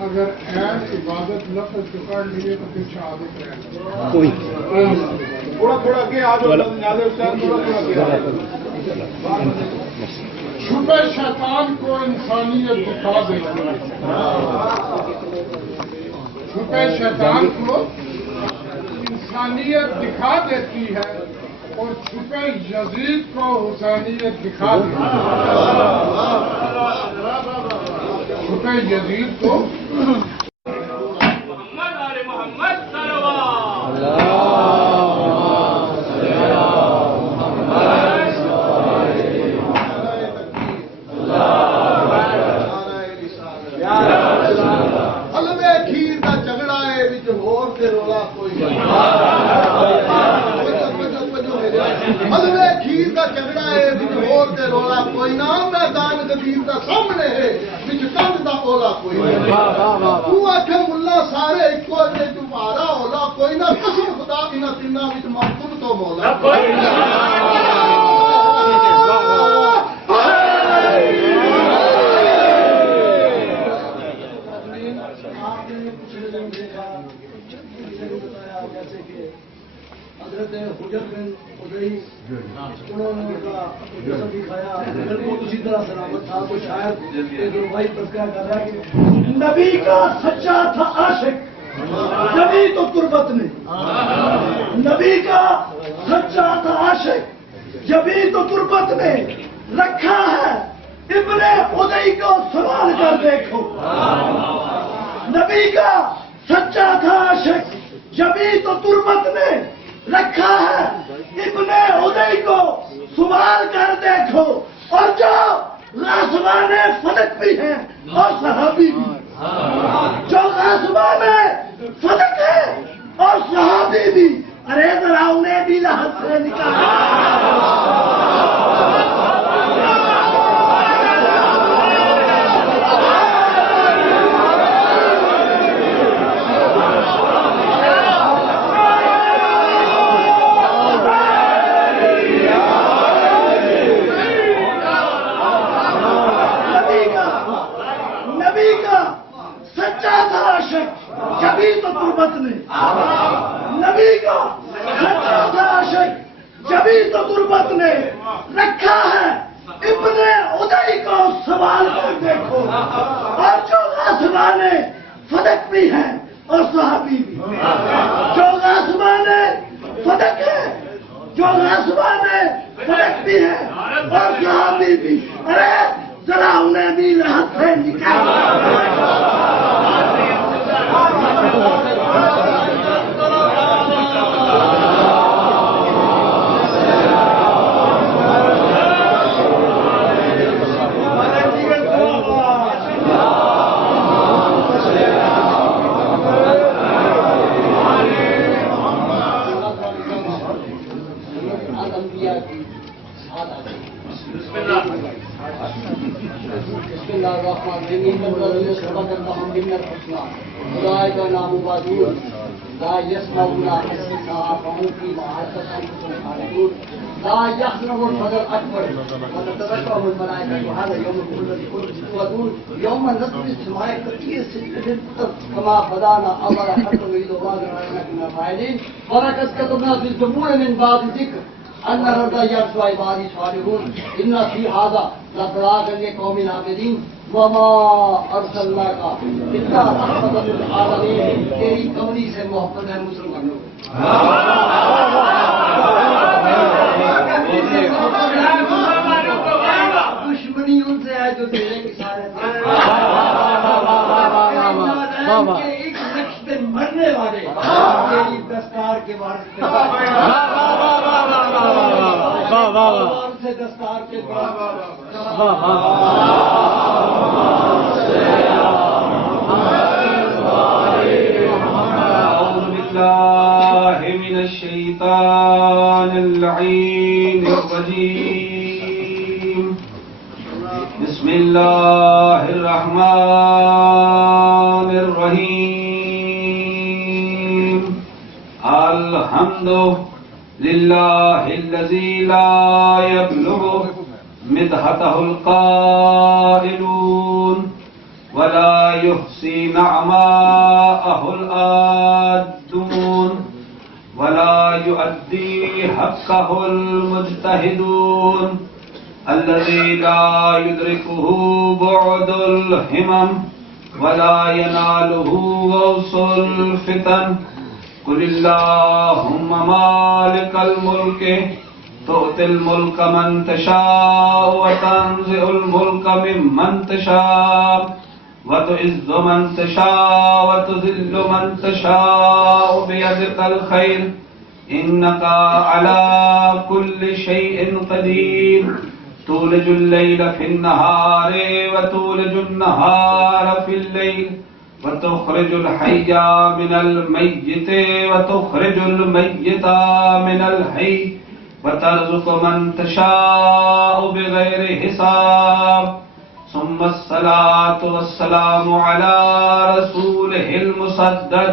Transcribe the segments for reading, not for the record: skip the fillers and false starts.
اگر ایس عبادت لفظ پکڑ لیے تو پھر شہادت رہے کوئی تھوڑا تھوڑا کے چھپے شیطان کو انسانیت دکھا دیتی ہے، چھپے شیطان کو انسانیت دکھا دیتی ہے اور چھپے یزید کو حسینیت دکھا دیتی ہے، چھپے یزید کو رولا کوئی نہ میدان غدیر دا سامنے ہے وچ کنڈ دا اولا کوئی تو آکھے ملا سارے اکو جے دوبارہ اولا کوئی نہ قسم خدا انہاں تناں وچ محکوم تو مولا حضرت حجت بن ادئی انہوں نے جسم دکھایا بالکل اسی طرح سلامت تھا تو شاید ایک بھائی تذکرہ کر رہا ہے کہ نبی کا سچا تھا عاشق جبھی تو تربت نے، نبی کا سچا تھا عاشق جبھی تو تربت نے رکھا ہے ابن ادئی کو سوال کر دیکھو، نبی کا سچا تھا عاشق جبھی تو تربت نے رکھا ہے ابن ادئی کو سوال کر دیکھو، اور جو غازوان فلک بھی ہیں اور صحابی بھی، جو غازوان فلک ہے اور صحابی بھی، ارے ذرا انہیں بھی لحظ سے نکالا۔ جبھی تو تربت نے، نبی کا سچا تھا عاشق جبھی تو تربت نے رکھا ہے ابن ادئی کو سوال کر دیکھو، اور جو غازوان فلک بھی ہیں اور صحابی بھی، جو غازوان فلک ہے، جو غازوان فلک بھی ہیں اور صحابی بھی، ارے ذرا انہیں بھی راحت سے نکالا۔ خدائے کا نام بازور لا يسمعون حسیسا فهم في معركة أنفسهم خالدون لا يحزنهم الفزع الأكبر وتتذكرهم الملائكة هذا يوم الذي كنتم توعدون يوم نطوي السماء كطي السجل كما بدانا أول خلق نعيده وما كنا فاعلين ولقد كتبنا في الزبور من بعد ذكر أن الأرض يرثها عبادي الصالحون إن في هذا لبلاغا لقوم عابدين وما ارسلناک الا رحمۃ للعالمین، تیری کمری سے محبت ہے مسلمانوں۔ دشمنی ان سے ہے جو تیرے کسان کے ایک نقش پہ مرنے والے تیری دستار کے وارث سے دستار کے پاس أعوذ بالله من الشيطان اللعين الرجيم بسم الله الرحمن الرحيم الحمد لله الذي لا يبلغ مدحته القائلون ولا يحصي نعماءه الآدون ولا يؤدي حقه المجتهدون الذي لا يدركه بعد الهمم ولا يناله غوص الفتن قل اللهم مالك الملك تؤتي الملك من تشاء وتنزع الملك ممن تشاء وتعز من تشاء وتذل من تشاء بيدك الخير إنك على كل شيء قدير تولج الليل في النهار وتولج النهار في الليل وتخرج الحي من الميت وتخرج الميت من الحي وترزق من تشاء بغير حساب ثم الصلاة والسلام على رسوله المسدد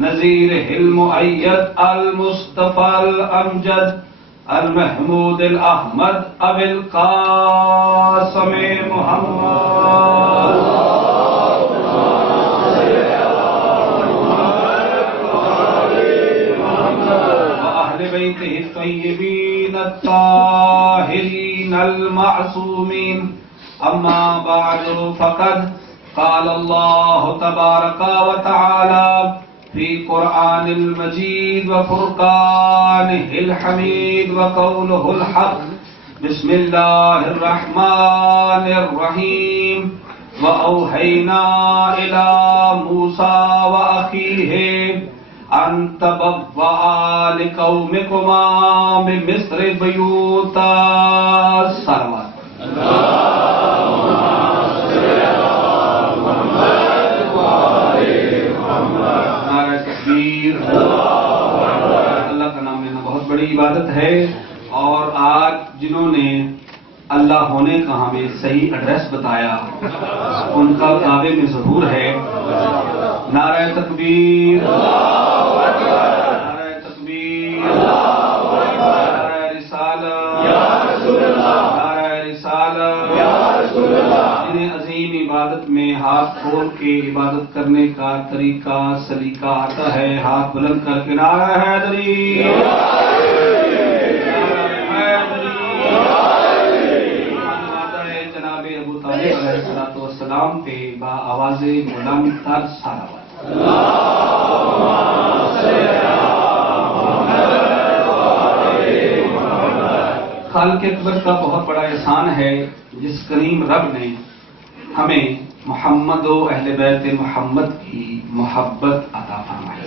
نذيره المؤيد المصطفى الأمجد المحمود الأحمد أبي القاسم محمد وأهل بيته الطيبين الطاهرين المعصومين أما بعد فقد قال الله تبارك وتعالى في قرآن المجيد وفرقانه الحميد وقوله الحق بسم الله الرحمن الرحيم وأوحينا إلى موسى وأخيه أن تبوأ لقومكما بمصر بيوتا صلوات اللہ کا نام لینا بہت بڑی عبادت ہے، اور آج جنہوں نے اللہ ہونے کا ہمیں صحیح ایڈریس بتایا ان کا کعبے میں ظہور ہے۔ نعرہ تکبیر، نعرہ تکبیر، نعرہ رسالت، نعرہ رسالت۔ انہیں عظیم عبادت میں ہاتھ کھول کے عبادت کرنے کا طریقہ سلیقہ آتا ہے۔ ہاتھ بلند کر کے نعرہ حیدری، جناب ابو طالب علیہ السلام پہ با آواز غلامی تر سالہ خالق اکبر کا بہت بڑا احسان ہے جس کریم رب نے ہمیں محمد و اہل بیت محمد کی محبت عطا فرمائی،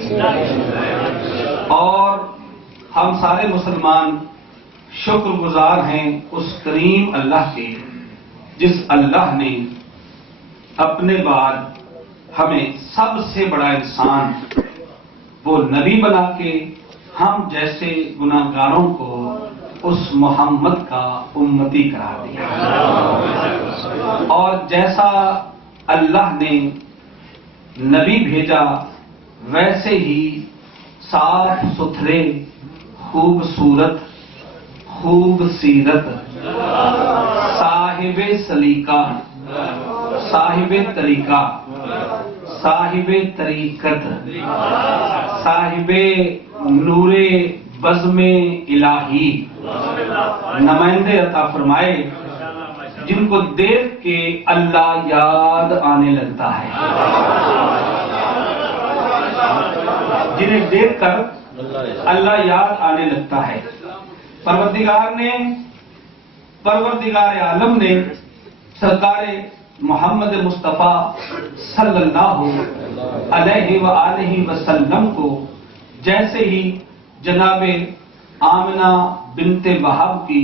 اور ہم سارے مسلمان شکر گزار ہیں اس کریم اللہ کے جس اللہ نے اپنے بعد ہمیں سب سے بڑا انسان وہ نبی بنا کے ہم جیسے گناہگاروں کو اس محمد کا امتی قرار دیا، اور جیسا اللہ نے نبی بھیجا ویسے ہی صاف ستھرے خوبصورت خوب سیرت صاحب سلیقہ صاحب طریقہ صاحب طریقت صاحب نور بزم الہی نمائندے عطا فرمائے، جن کو دیکھ کے اللہ یاد آنے لگتا ہے، جنہیں دیکھ کر اللہ یاد آنے لگتا ہے۔ پروردگار عالم نے سرکار محمد مصطفیٰ صلی اللہ علیہ وآلہ وسلم کو جیسے ہی جناب آمنہ بنت وہب کی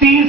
30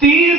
30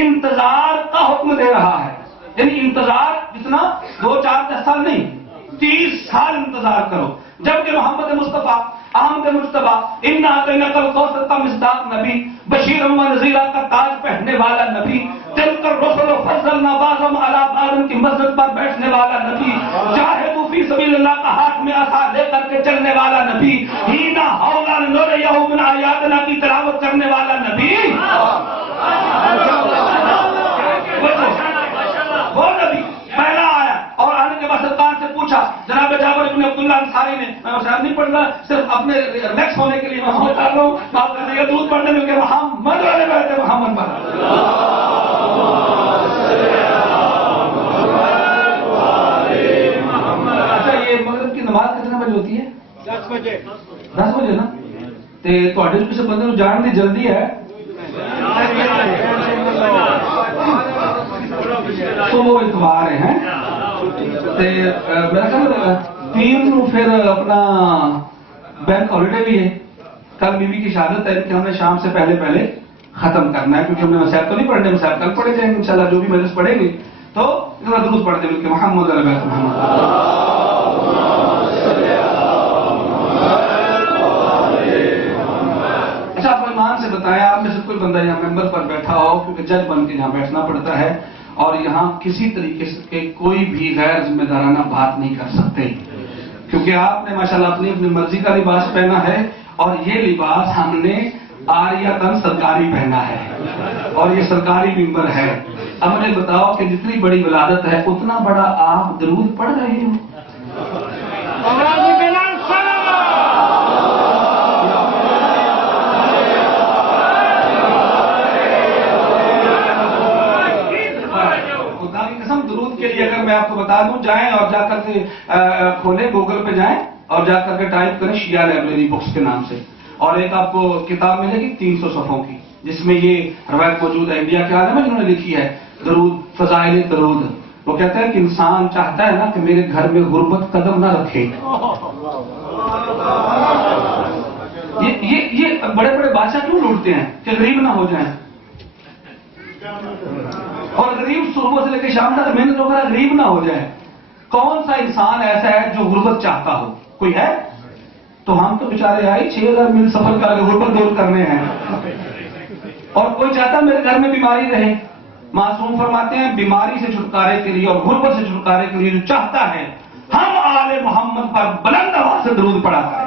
انتظار کا حکم دے رہا ہے. یعنی انتظار کتنا؟ 2 4 10 سال نہیں، 30 سال انتظار کرو. جبکہ محمد مصطفیٰ احمد مجتبیٰ انا اعطیناک الکوثر کا مصداق نبی، بشیر و نذیرہ کا تاج پہننے والا نبی، تلک الرسل فضلنا بعضهم علی بعض کی مسجد پر بیٹھنے والا نبی، جاہدوا فی سبیل اللہ کا ہاتھ میں عصا لے کر کے چلنے والا نبی، ہینا حولا نوریہ من آیاتنا کی تلاوت کرنے والا نبی، وہ نبی پہلا آیا. اور آنے کے بعد سرکار سے پوچھا، جناب جابر بن عبداللہ انصاری نے، میں شاید نہیں پڑھ رہا، صرف اپنے ریلیکس ہونے کے لیے میں ہو کر رہا ہوں، بات کرنے کا دودھ پڑھنے میں کہ محمد والے بیٹھے محمد پر. اچھا یہ مغرب کی نماز کتنے بجے ہوتی ہے؟ 10 بجے. 10 بجے نا. تے تواڈے کسے بندے نوں جان دی جلدی ہے تو وہ اتوار ہیں. میرا خیال پیر نو پھر اپنا بینک ہالیڈے بھی ہے. کل بیوی کی شہادت ہے کہ ہم نے شام سے پہلے ختم کرنا ہے، کیونکہ ہم نے مسائل تو نہیں پڑھنے، مسائل کل پڑھے جائیں گے انشاءاللہ. جو بھی مجلس پڑھیں گے تو ذرا درود پڑھ دیں کہ محمد علیہ بیت محمد. اچھا آپ ایمان سے بتایا، آپ میں سے کوئی بندہ یہاں ممبر پر بیٹھا ہو، کیونکہ جج بن کے یہاں بیٹھنا پڑتا ہے اور یہاں کسی طریقے سے کوئی بھی غیر ذمہ دارانہ بات نہیں کر سکتے، کیونکہ آپ نے ماشاءاللہ اپنی مرضی کا لباس پہنا ہے اور یہ لباس ہم نے آریاتن سرکاری پہنا ہے اور یہ سرکاری ممبر ہے. اب مجھے بتاؤ کہ جتنی بڑی ولادت ہے اتنا بڑا آپ درود پڑھ رہے ہو. درود کے لیے اگر میں آپ کو بتا دوں، جائیں اور جا کر کے کھولیں، گوگل پہ جائیں اور جا کر کے ٹائپ کریں شیعہ لائبریری بکس کے نام سے، اور ایک آپ کو کتاب ملے گی 300 صفحوں کی، جس میں یہ روایت موجود ہے. انڈیا کے عالم ہے جنہوں نے لکھی ہے درود، فضائل درود. وہ کہتا ہے کہ انسان چاہتا ہے نا کہ میرے گھر میں غربت قدم نہ رکھے. یہ بڑے بڑے بادشاہ کیوں لوٹتے ہیں کہ غریب نہ ہو جائیں، اور غریب صبح سے لے کے شام تک محنت وغیرہ غریب نہ ہو جائے. کون سا انسان ایسا ہے جو غربت چاہتا ہو؟ کوئی ہے؟ تو ہم تو بیچارے آئے 6000 میل سفر کر کے غربت دور کرنے ہیں. اور کوئی چاہتا میرے گھر میں بیماری رہے. معصوم فرماتے ہیں بیماری سے چھٹکارے کے لیے اور غربت سے چھٹکارے کے لیے جو چاہتا ہے ہم آل محمد پر بلند آواز سے درود پڑھا کریں.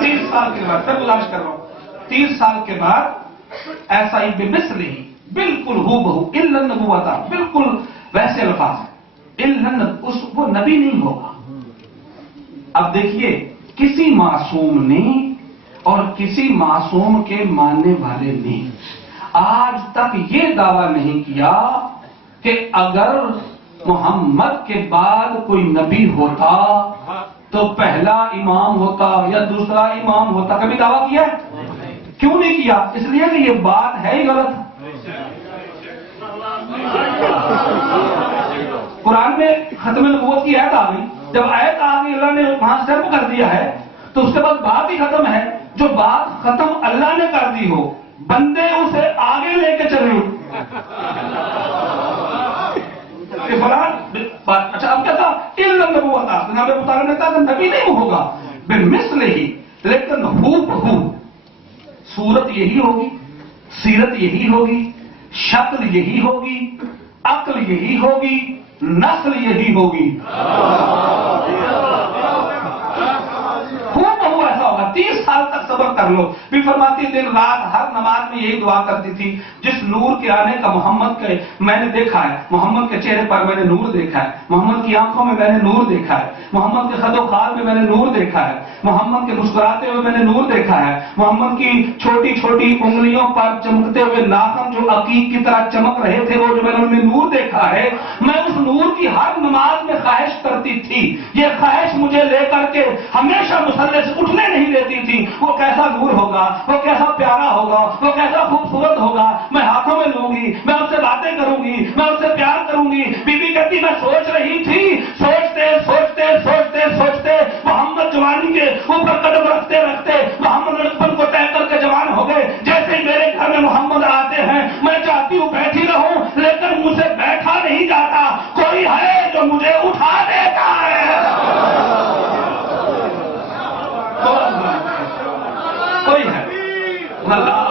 30 سال کے بعد پھر تلاش کر رہا ہوں، 30 سال کے بعد ایسا ہی بمثل ہی بالکل ہو بہو الا النبوۃ، بالکل ویسے الفاظ ہیں، وہ نبی نہیں ہوگا. اب دیکھیے کسی معصوم نے اور کسی معصوم کے ماننے والے نے آج تک یہ دعویٰ نہیں کیا کہ اگر محمد کے بعد کوئی نبی ہوتا تو پہلا امام ہوتا یا دوسرا امام ہوتا. کبھی دعویٰ کیا ہے؟ کیوں نہیں کیا؟ اس لیے کہ یہ بات ہے ہی غلط. قرآن میں ختم نبوت کی آیت آ گئی، جب آیت آ گئی اللہ نے وہاں سرب کر دیا ہے تو اس کے بعد بات ہی ختم ہے. جو بات ختم اللہ نے کر دی ہو بندے اسے آگے لے کے چلے. اچھا اب کیا تھا؟ علم نبوت تھا، جناب ابو طالب نے کہا کہ نبی نہیں ہوگا بالمثل ہی، لیکن ہو بہو صورت یہی ہوگی، سیرت یہی ہوگی، شکل یہی ہوگی، عقل یہی ہوگی، نسل یہی ہوگی. ایسا ہوگا. 30 سال تک صبر کر لو. بھی فرماتی دن رات ہر نماز میں یہی دعا کرتی تھی، جس نور کے آنے کا محمد کے میں نے دیکھا ہے، محمد کے چہرے پر میں نے نور دیکھا ہے، محمد کی آنکھوں میں میں نے نور دیکھا ہے، محمد کے خد و خال میں میں نے نور دیکھا ہے، محمد کے مسکراتے ہوئے میں نے نور دیکھا ہے، محمد کی چھوٹی چھوٹی انگلیوں پر چمکتے ہوئے ناخن جو عقیق کی طرح چمک رہے تھے وہ جو میں نے ان میں نور دیکھا ہے. میں اس نور کی ہر نماز میں خواہش کرتی تھی. یہ خواہش مجھے لے کر کے ہمیشہ مصلی سے اٹھنے نہیں دیتی تھی. وہ کیسا نور ہوگا، وہ کیسا پیارا ہوگا، وہ کیسا خوبصورت ہوگا. میں ہاتھوں میں لوں گی، میں اس سے باتیں کروں گی، میں اس سے پیار کروں گی. بی بی کہتی میں سوچ رہی تھی، سوچتے سوچتے سوچتے سوچتے محمد جوانی کے کوئی ہے؟ اللہ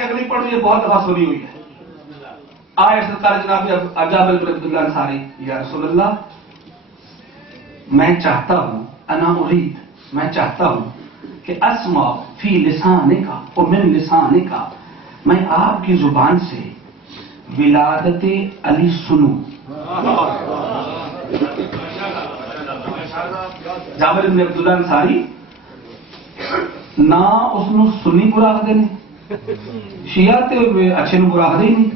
اگلی پڑھ یہ بہت دفعہ سنی ہوئی ہے. آئے سرکار جناب جابر بن عبداللہ انصاری، یا رسول اللہ میں چاہتا ہوں، انا اريد، میں چاہتا ہوں کہ اسمع فی لسانک و من لسانک، میں آپ کی زبان سے ولادت علی سنوں. جابر بن عبداللہ انصاری نہ اس نو سنی برا آخدے نے، شیعہ تے اچھے نو برا آخدے ہی نہیں.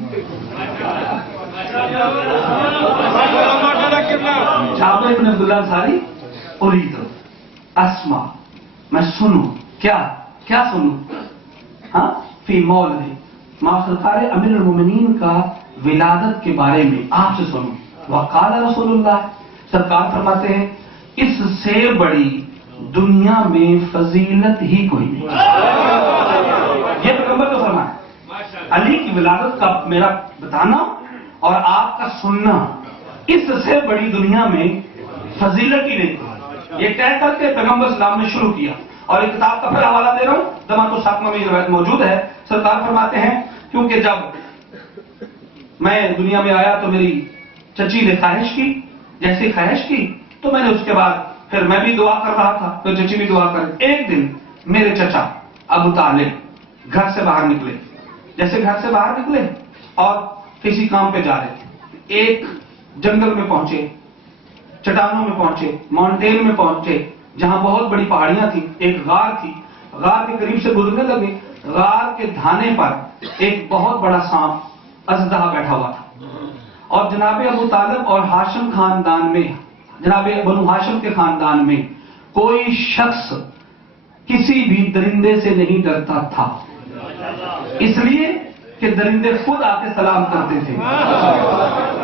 جابر بن عبداللہ انصاری اريد اسمع، میں سنوں، کیا سنوں؟ ہاں فی مولد، ماں سرکار امیر المومنین کا ولادت کے بارے میں آپ سے سنوں. وقال رسول اللہ، سرکار فرماتے ہیں اس سے بڑی دنیا میں فضیلت ہی کوئی نہیں. یہ پیغمبر تو فرمایا علی کی ولادت کا میرا بتانا اور آپ کا سننا اس سے بڑی دنیا میں فضیلت ہی نہیں. یہ کہہ کر کے پیغمبر اسلام نے شروع کیا. اور ایک کتاب کا پھر حوالہ دے رہا ہوں، دماغ و ساکمہ میں یہ روایت موجود ہے. سرکار فرماتے ہیں کیونکہ جب میں دنیا میں آیا تو میری چچی نے خواہش کی، جیسی خواہش کی تو میں نے اس کے بعد پھر میں بھی دعا کر رہا تھا تو چچی بھی دعا کر. ایک دن میرے چچا ابو طالب گھر سے باہر نکلے، جیسے گھر سے باہر نکلے اور کسی کام پہ جا رہے تھے. ایک جنگل میں پہنچے، چٹانوں میں پہنچے، ماؤنٹین میں پہنچے جہاں بہت بڑی پہاڑیاں تھیں. ایک غار تھی، غار کے قریب سے گزرنے لگے. غار کے دھانے پر ایک بہت بڑا سانپ اژدہا بیٹھا ہوا تھا. اور جناب ابو طالب اور ہاشم خاندان میں، جناب بنو ہاشم کے خاندان میں کوئی شخص کسی بھی درندے سے نہیں ڈرتا تھا، اس لیے کہ درندے خود آ کے سلام کرتے تھے.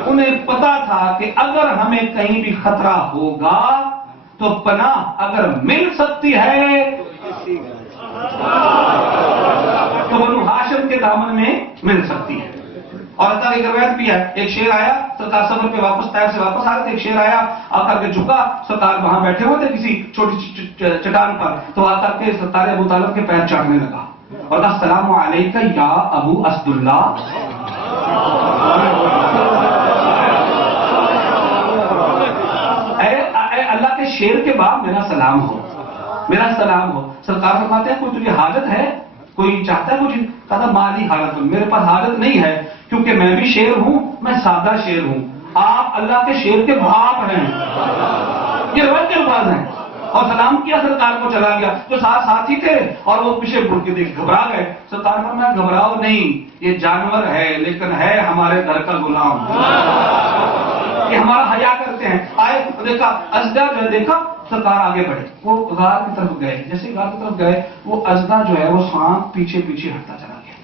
انہیں پتا تھا کہ اگر ہمیں کہیں بھی خطرہ ہوگا تو پناہ اگر مل سکتی ہے تو بنو ہاشم کے دامن میں مل سکتی ہے. اور اللہ کی روایت بھی ہے، ایک شیر آیا سرکار سفر پہ واپس طائف سے واپس آ رہے تھے. ایک شیر آیا آ کر کے جھکا، سرکار وہاں بیٹھے ہوئے تھے کسی چھوٹی چٹان پر، تو آ کر کے سرکار ابو طالب کے پیر چاٹنے لگا اور السلام علیکہ یا ابو اسد اللہ. اے اللہ کے شیر کے بعد میرا سلام ہو، میرا سلام ہو. سرکار فرماتے ہیں کوئی تجھے حاجت ہے، کوئی چاہتا ہے مجھے؟ کہا تھا مالی حالت، میرے پاس حاجت نہیں ہے کیونکہ میں بھی شیر ہوں، میں سادہ شیر ہوں. آپ اللہ کے شیر کے باپ ہیں. یہ روایت کے الفاظ ہیں. اور سلام کیا، سرکار کو چلا گیا. جو ساتھی تھے اور وہ پیچھے مڑ کے دیکھ گھبرا گئے. سرکار فرمایا گھبراؤ نہیں، یہ جانور ہے لیکن ہے ہمارے گھر کا غلام، یہ ہمارا حیا کرتے ہیں. آئے دیکھا اژدہا جو ہے، دیکھا سرکار آگے بڑھے، وہ غار کی طرف گئے. جیسے غار کی طرف گئے وہ اژدہا جو ہے وہ سانپ پیچھے پیچھے ہٹتا چلا گیا.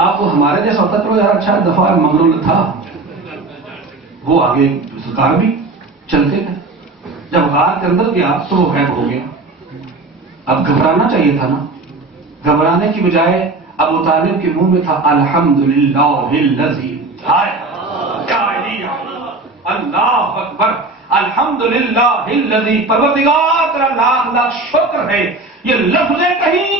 آپ کو ہمارے جیسا ہوتا تو یار اچھا دفعہ مغرور تھا، وہ آگے سرکار بھی چلتے گئے. جب غار کے اندر گیا تو وہ غائب ہو گیا. اب گھبرانا چاہیے تھا نا، گھبرانے کی بجائے ابو طالب کے منہ میں تھا الحمدللہ الذی، اللہ اکبر، الحمدللہ الذی، پروردگار تیرا لاکھ لاکھ شکر ہے. یہ لفظیں کہیں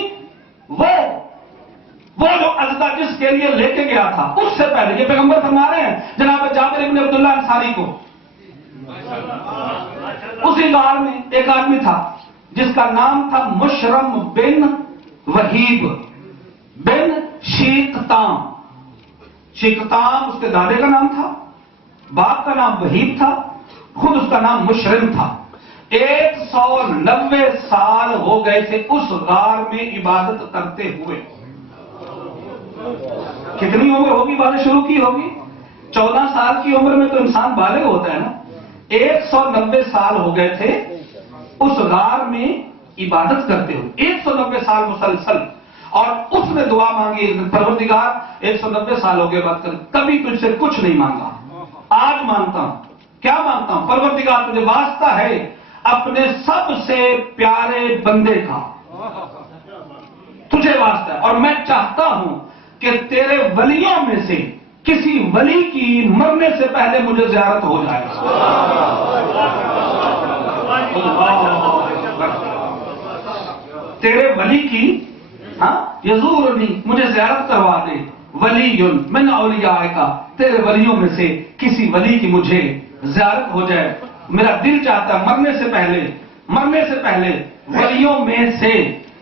وہ جو اژدہا جس کے لیے لے کے گیا تھا اس سے پہلے یہ پیغمبر فرما رہے ہیں جناب جابر بن عبداللہ انصاری کو. اسی غار میں ایک آدمی تھا جس کا نام تھا مشرم بن وہیب بن شیقتام. شیقتام اس کے دادے کا نام تھا، باپ کا نام وہیب تھا، خود اس کا نام مشرم تھا. 190 سال ہو گئے تھے اس غار میں عبادت کرتے ہوئے. کتنی عمر ہوگی عبادت شروع کی ہوگی؟ 14 سال کی عمر میں تو انسان بالغ ہوتا ہے نا. 190 سال ہو گئے تھے اس غار میں عبادت کرتے ہوئے، 190 سال مسلسل. اور اس نے دعا مانگی، پروردگار 190 سال ہو گئے بات کر، کبھی تجھ سے کچھ نہیں مانگا، آج مانگتا ہوں۔ کیا مانگتا ہوں؟ پروردگار تجھے واسطہ ہے اپنے سب سے پیارے بندے کا، تجھے واسطہ ہے، اور میں چاہتا ہوں کہ تیرے ولیوں میں سے کسی ولی کی مرنے سے پہلے مجھے زیارت ہو جائے۔ تیرے ولی کی یزورنی، مجھے زیارت کروا دے، ولی من اولیائک، تیرے ولیوں میں سے کسی ولی کی مجھے زیارت ہو جائے۔ میرا دل چاہتا ہے مرنے سے پہلے ولیوں میں سے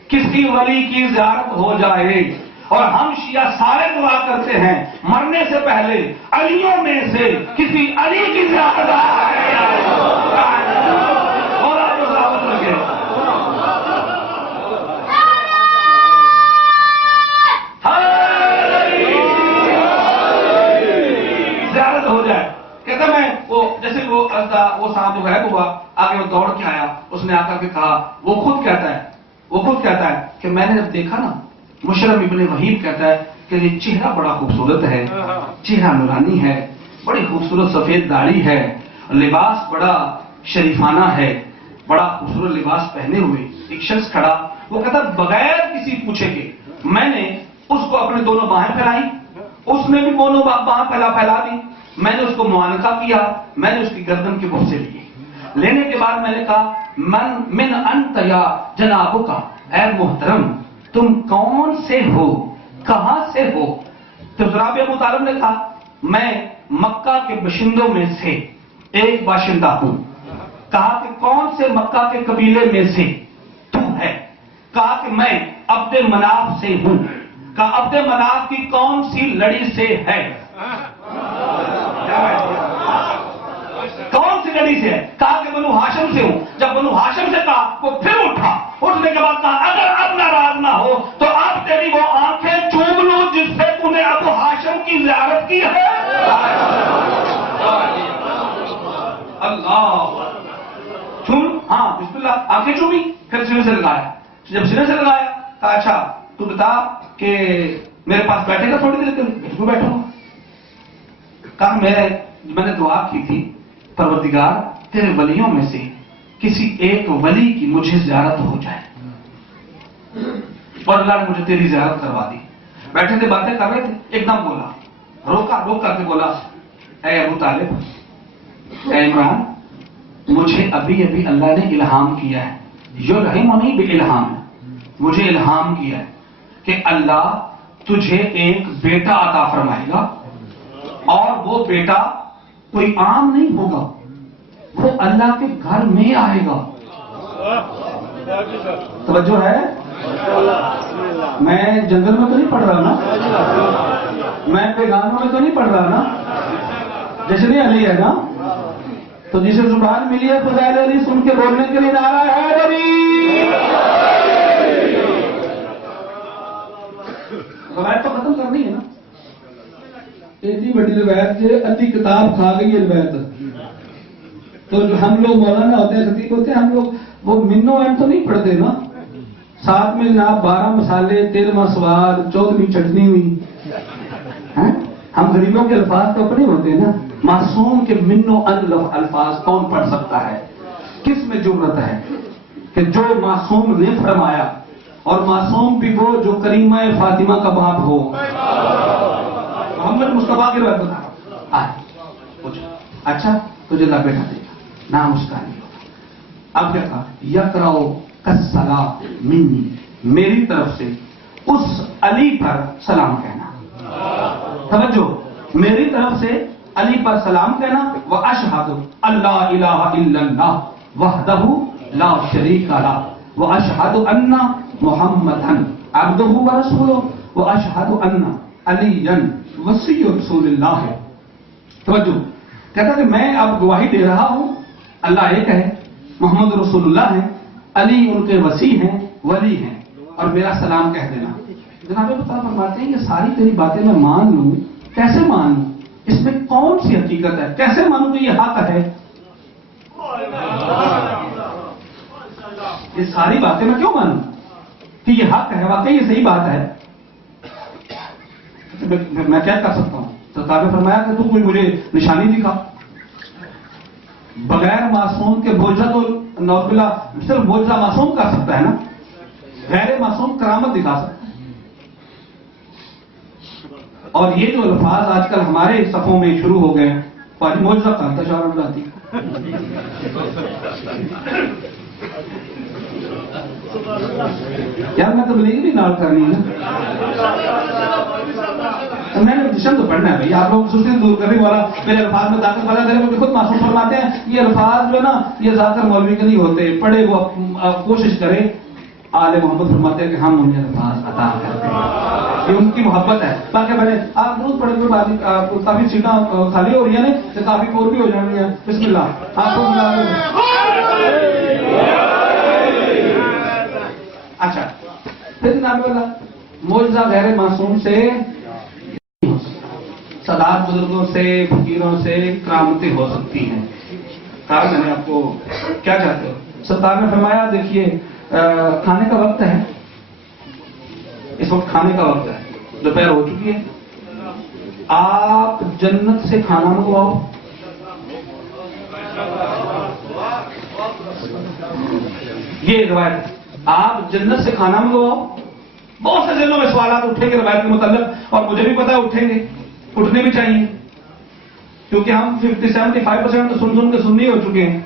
کسی ولی کی زیارت ہو جائے۔ اور ہم شیعہ سارے دعا کرتے ہیں مرنے سے پہلے علیوں میں سے کسی علی کی زیارت اور آپ کو دعوت لگے زیارت ہو جائے۔ کہتا میں وہ جیسے وہ صاحب جو غائب ہوا آگے وہ دوڑ کے آیا، اس نے آ کر کے کہا، وہ خود کہتا ہے کہ میں نے جب دیکھا نا، مشرم ابن وحیب کہتا ہے کہ یہ چہرہ بڑا خوبصورت ہے، چہرہ نورانی ہے، بڑی خوبصورت سفید داڑھی ہے، لباس بڑا شریفانہ ہے، بڑا خوبصورت لباس پہنے ہوئے ایک شخص کھڑا، وہ کہتا بغیر کسی پوچھے کے میں نے اس کو اپنے دونوں باہیں پھیلائی، اس نے بھی دونوں باہیں پھیلا دی، میں نے اس کو معانقہ کیا، میں نے اس کی گردن کے بوسے لیے، لینے کے بعد میں نے کہا من انت یا جنابو کا، اے محترم تم کون سے ہو، کہاں سے ہو؟ تو جناب ابو طالب نے کہا میں مکہ کے باشندوں میں سے ایک باشندہ ہوں۔ کہا کہ کون سے مکہ کے قبیلے میں سے تو ہے؟ کہا کہ میں عبد مناف سے ہوں۔ کہا عبد مناف کی کون سی لڑی سے ہے؟ کون سی لڑی سے ہے؟ کہا کہ بنو ہاشم سے ہوں۔ جب بنو ہاشم سے کہا وہ پھر اٹھا، اٹھنے کے بعد کہا اگر اب ناراض نہ ہو تو اب تیری وہ آنکھیں چوم لوں جس سے تم نے ابو ہاشم کی زیارت کی ہے۔ اللہ چوم، ہاں بسم اللہ، آنکھیں چومی، پھر سینے سے لگایا۔ جب سینے سے لگایا کہا اچھا تو بتا کہ میرے پاس بیٹھے گا تھوڑی دیر کے لیے؟ بالکل بیٹھوں گا۔ کہا میں نے دعا کی تھی پروردگار تیرے ولیوں میں سے کسی ایک ولی کی مجھے زیارت ہو جائے، اور اللہ نے مجھے تیری زیارت کروا دی۔ بیٹھے تھے باتیں کر رہے تھے، ایک دم بولا، روک کر کے بولا، اے ابو طالب، اے عمران، مجھے ابھی اللہ نے الہام کیا ہے، یرحمنی بالہام، مجھے الہام کیا ہے کہ اللہ تجھے ایک بیٹا عطا فرمائے گا، اور وہ بیٹا کوئی عام نہیں ہوگا، وہ اللہ کے گھر میں آئے گا۔ توجہ ہے؟ میں جنگل میں تو نہیں پڑھ رہا نا، میں بیگانوں میں تو نہیں پڑھ رہا نا، جشن علی ہے نا، تو جسے زبان ملی ہے فضائل علی سن کے بولنے کے لیے نعرہ ہے علی۔ روایت تو ختم کرنی ہے نا، اتنی بڑی روایت سے ادھی کتاب کھا گئی ہے روایت۔ تو جو ہم لوگ مولانا ہوتے ہیں، خطیب ہوتے ہیں، ہم لوگ وہ منو اینڈ تو نہیں پڑھتے نا، ساتھ میں جناب 12 مسالے، 13واں سواد، 14ویں چٹنی ہوئی۔ ہم غریبوں کے الفاظ تو اپنے ہوتے ہیں نا، معصوم کے منو ان الفاظ کون پڑھ سکتا ہے؟ کس میں جرت ہے کہ جو معصوم نے فرمایا، اور معصوم بھی وہ جو کریمہ فاطمہ کا باپ ہو، محمد مصطفیٰ کی روایت بتا۔ اچھا تجھے اللہ بیٹا دے گا، نام اس کا نہیں ہوگا۔ اب کیا کہا؟ یقرأ کالسلام منی، میری طرف سے اس علی پر سلام کہنا۔ توجہ، میری طرف سے علی پر سلام کہنا۔ واشہد اللہ الہ الا اللہ وحدہ لا شریک لہ واشہد ان محمدا عبدہ ورسولہ واشہد ان علیٰ وصی رسول اللہ۔ توجہ، کہتا کہ میں اب گواہی دے رہا ہوں، اللہ ایک ہے، محمد رسول اللہ ہیں، علی ان کے وصی ہیں، ولی ہیں، اور میرا سلام کہہ دینا۔ جناب بتا فرماتے ہیں کہ ساری تیری باتیں میں مان لوں، کیسے مان لوں؟ اس میں کون سی حقیقت ہے؟ کیسے مانوں کہ یہ حق ہے؟ یہ ساری باتیں میں کیوں مانوں؟ کہ یہ حق ہے، واقعی یہ صحیح بات ہے، میں کیا کر سکتا ہوں؟ سرکار نے فرمایا کہ تو کوئی مجھے نشانی دکھا. بغیر معصوم کے معجزہ تو نعوذ باللہ صرف معجزہ معصوم کر سکتا ہے نا، غیر معصوم کرامت دکھا سکتا ہے. اور یہ جو الفاظ آج کل ہمارے صفوں میں شروع ہو گئے ہیں، پاری معجزہ کرتا شاہ جاتی. یار میں تبلیغ بھی نال کرنی ہے نا، میں نے جشن تو پڑھنا ہے بھائی. آپ لوگ سستی دور کرنے والا میرے الفاظ میں طاقت والا کرے وہ خود معصوم فرماتے ہیں. یہ الفاظ جو ہے نا یہ ذاکر مولوی کے نہیں ہوتے، پڑھے وہ کوشش کرے. آل محمد فرماتے ہیں کہ ہم انہیں الفاظ عطا کرتے ہیں، یہ ان کی محبت ہے. باقی بھائی آپ روز پڑھے ہوئے کافی سیٹاں خالی ہو رہی ہیں نا، کافی اور بھی ہو جانی ہیں. بسم اللہ. آپ کو اچھا پھر جناب والا معجزہ غیر معصوم سے سادات بزرگوں سے فقیروں سے کرامتیں ہو سکتی ہیں. کہا میں نے آپ کو کیا چاہتے ہو؟ سرکار نے فرمایا دیکھیے کھانے کا وقت ہے، اس وقت کھانے کا وقت ہے، دوپہر ہو چکی ہے، آپ جنت سے کھانا منگواؤ. یہ روایت آپ جنت سے کھانا منگواؤ. بہت سے ذہنوں میں سوالات اٹھیں گے روایت کے متعلق، اور مجھے بھی پتا اٹھیں گے، اٹھنے بھی چاہیے، کیونکہ ہم 50-75% تو سن کے سننے ہو چکے ہیں.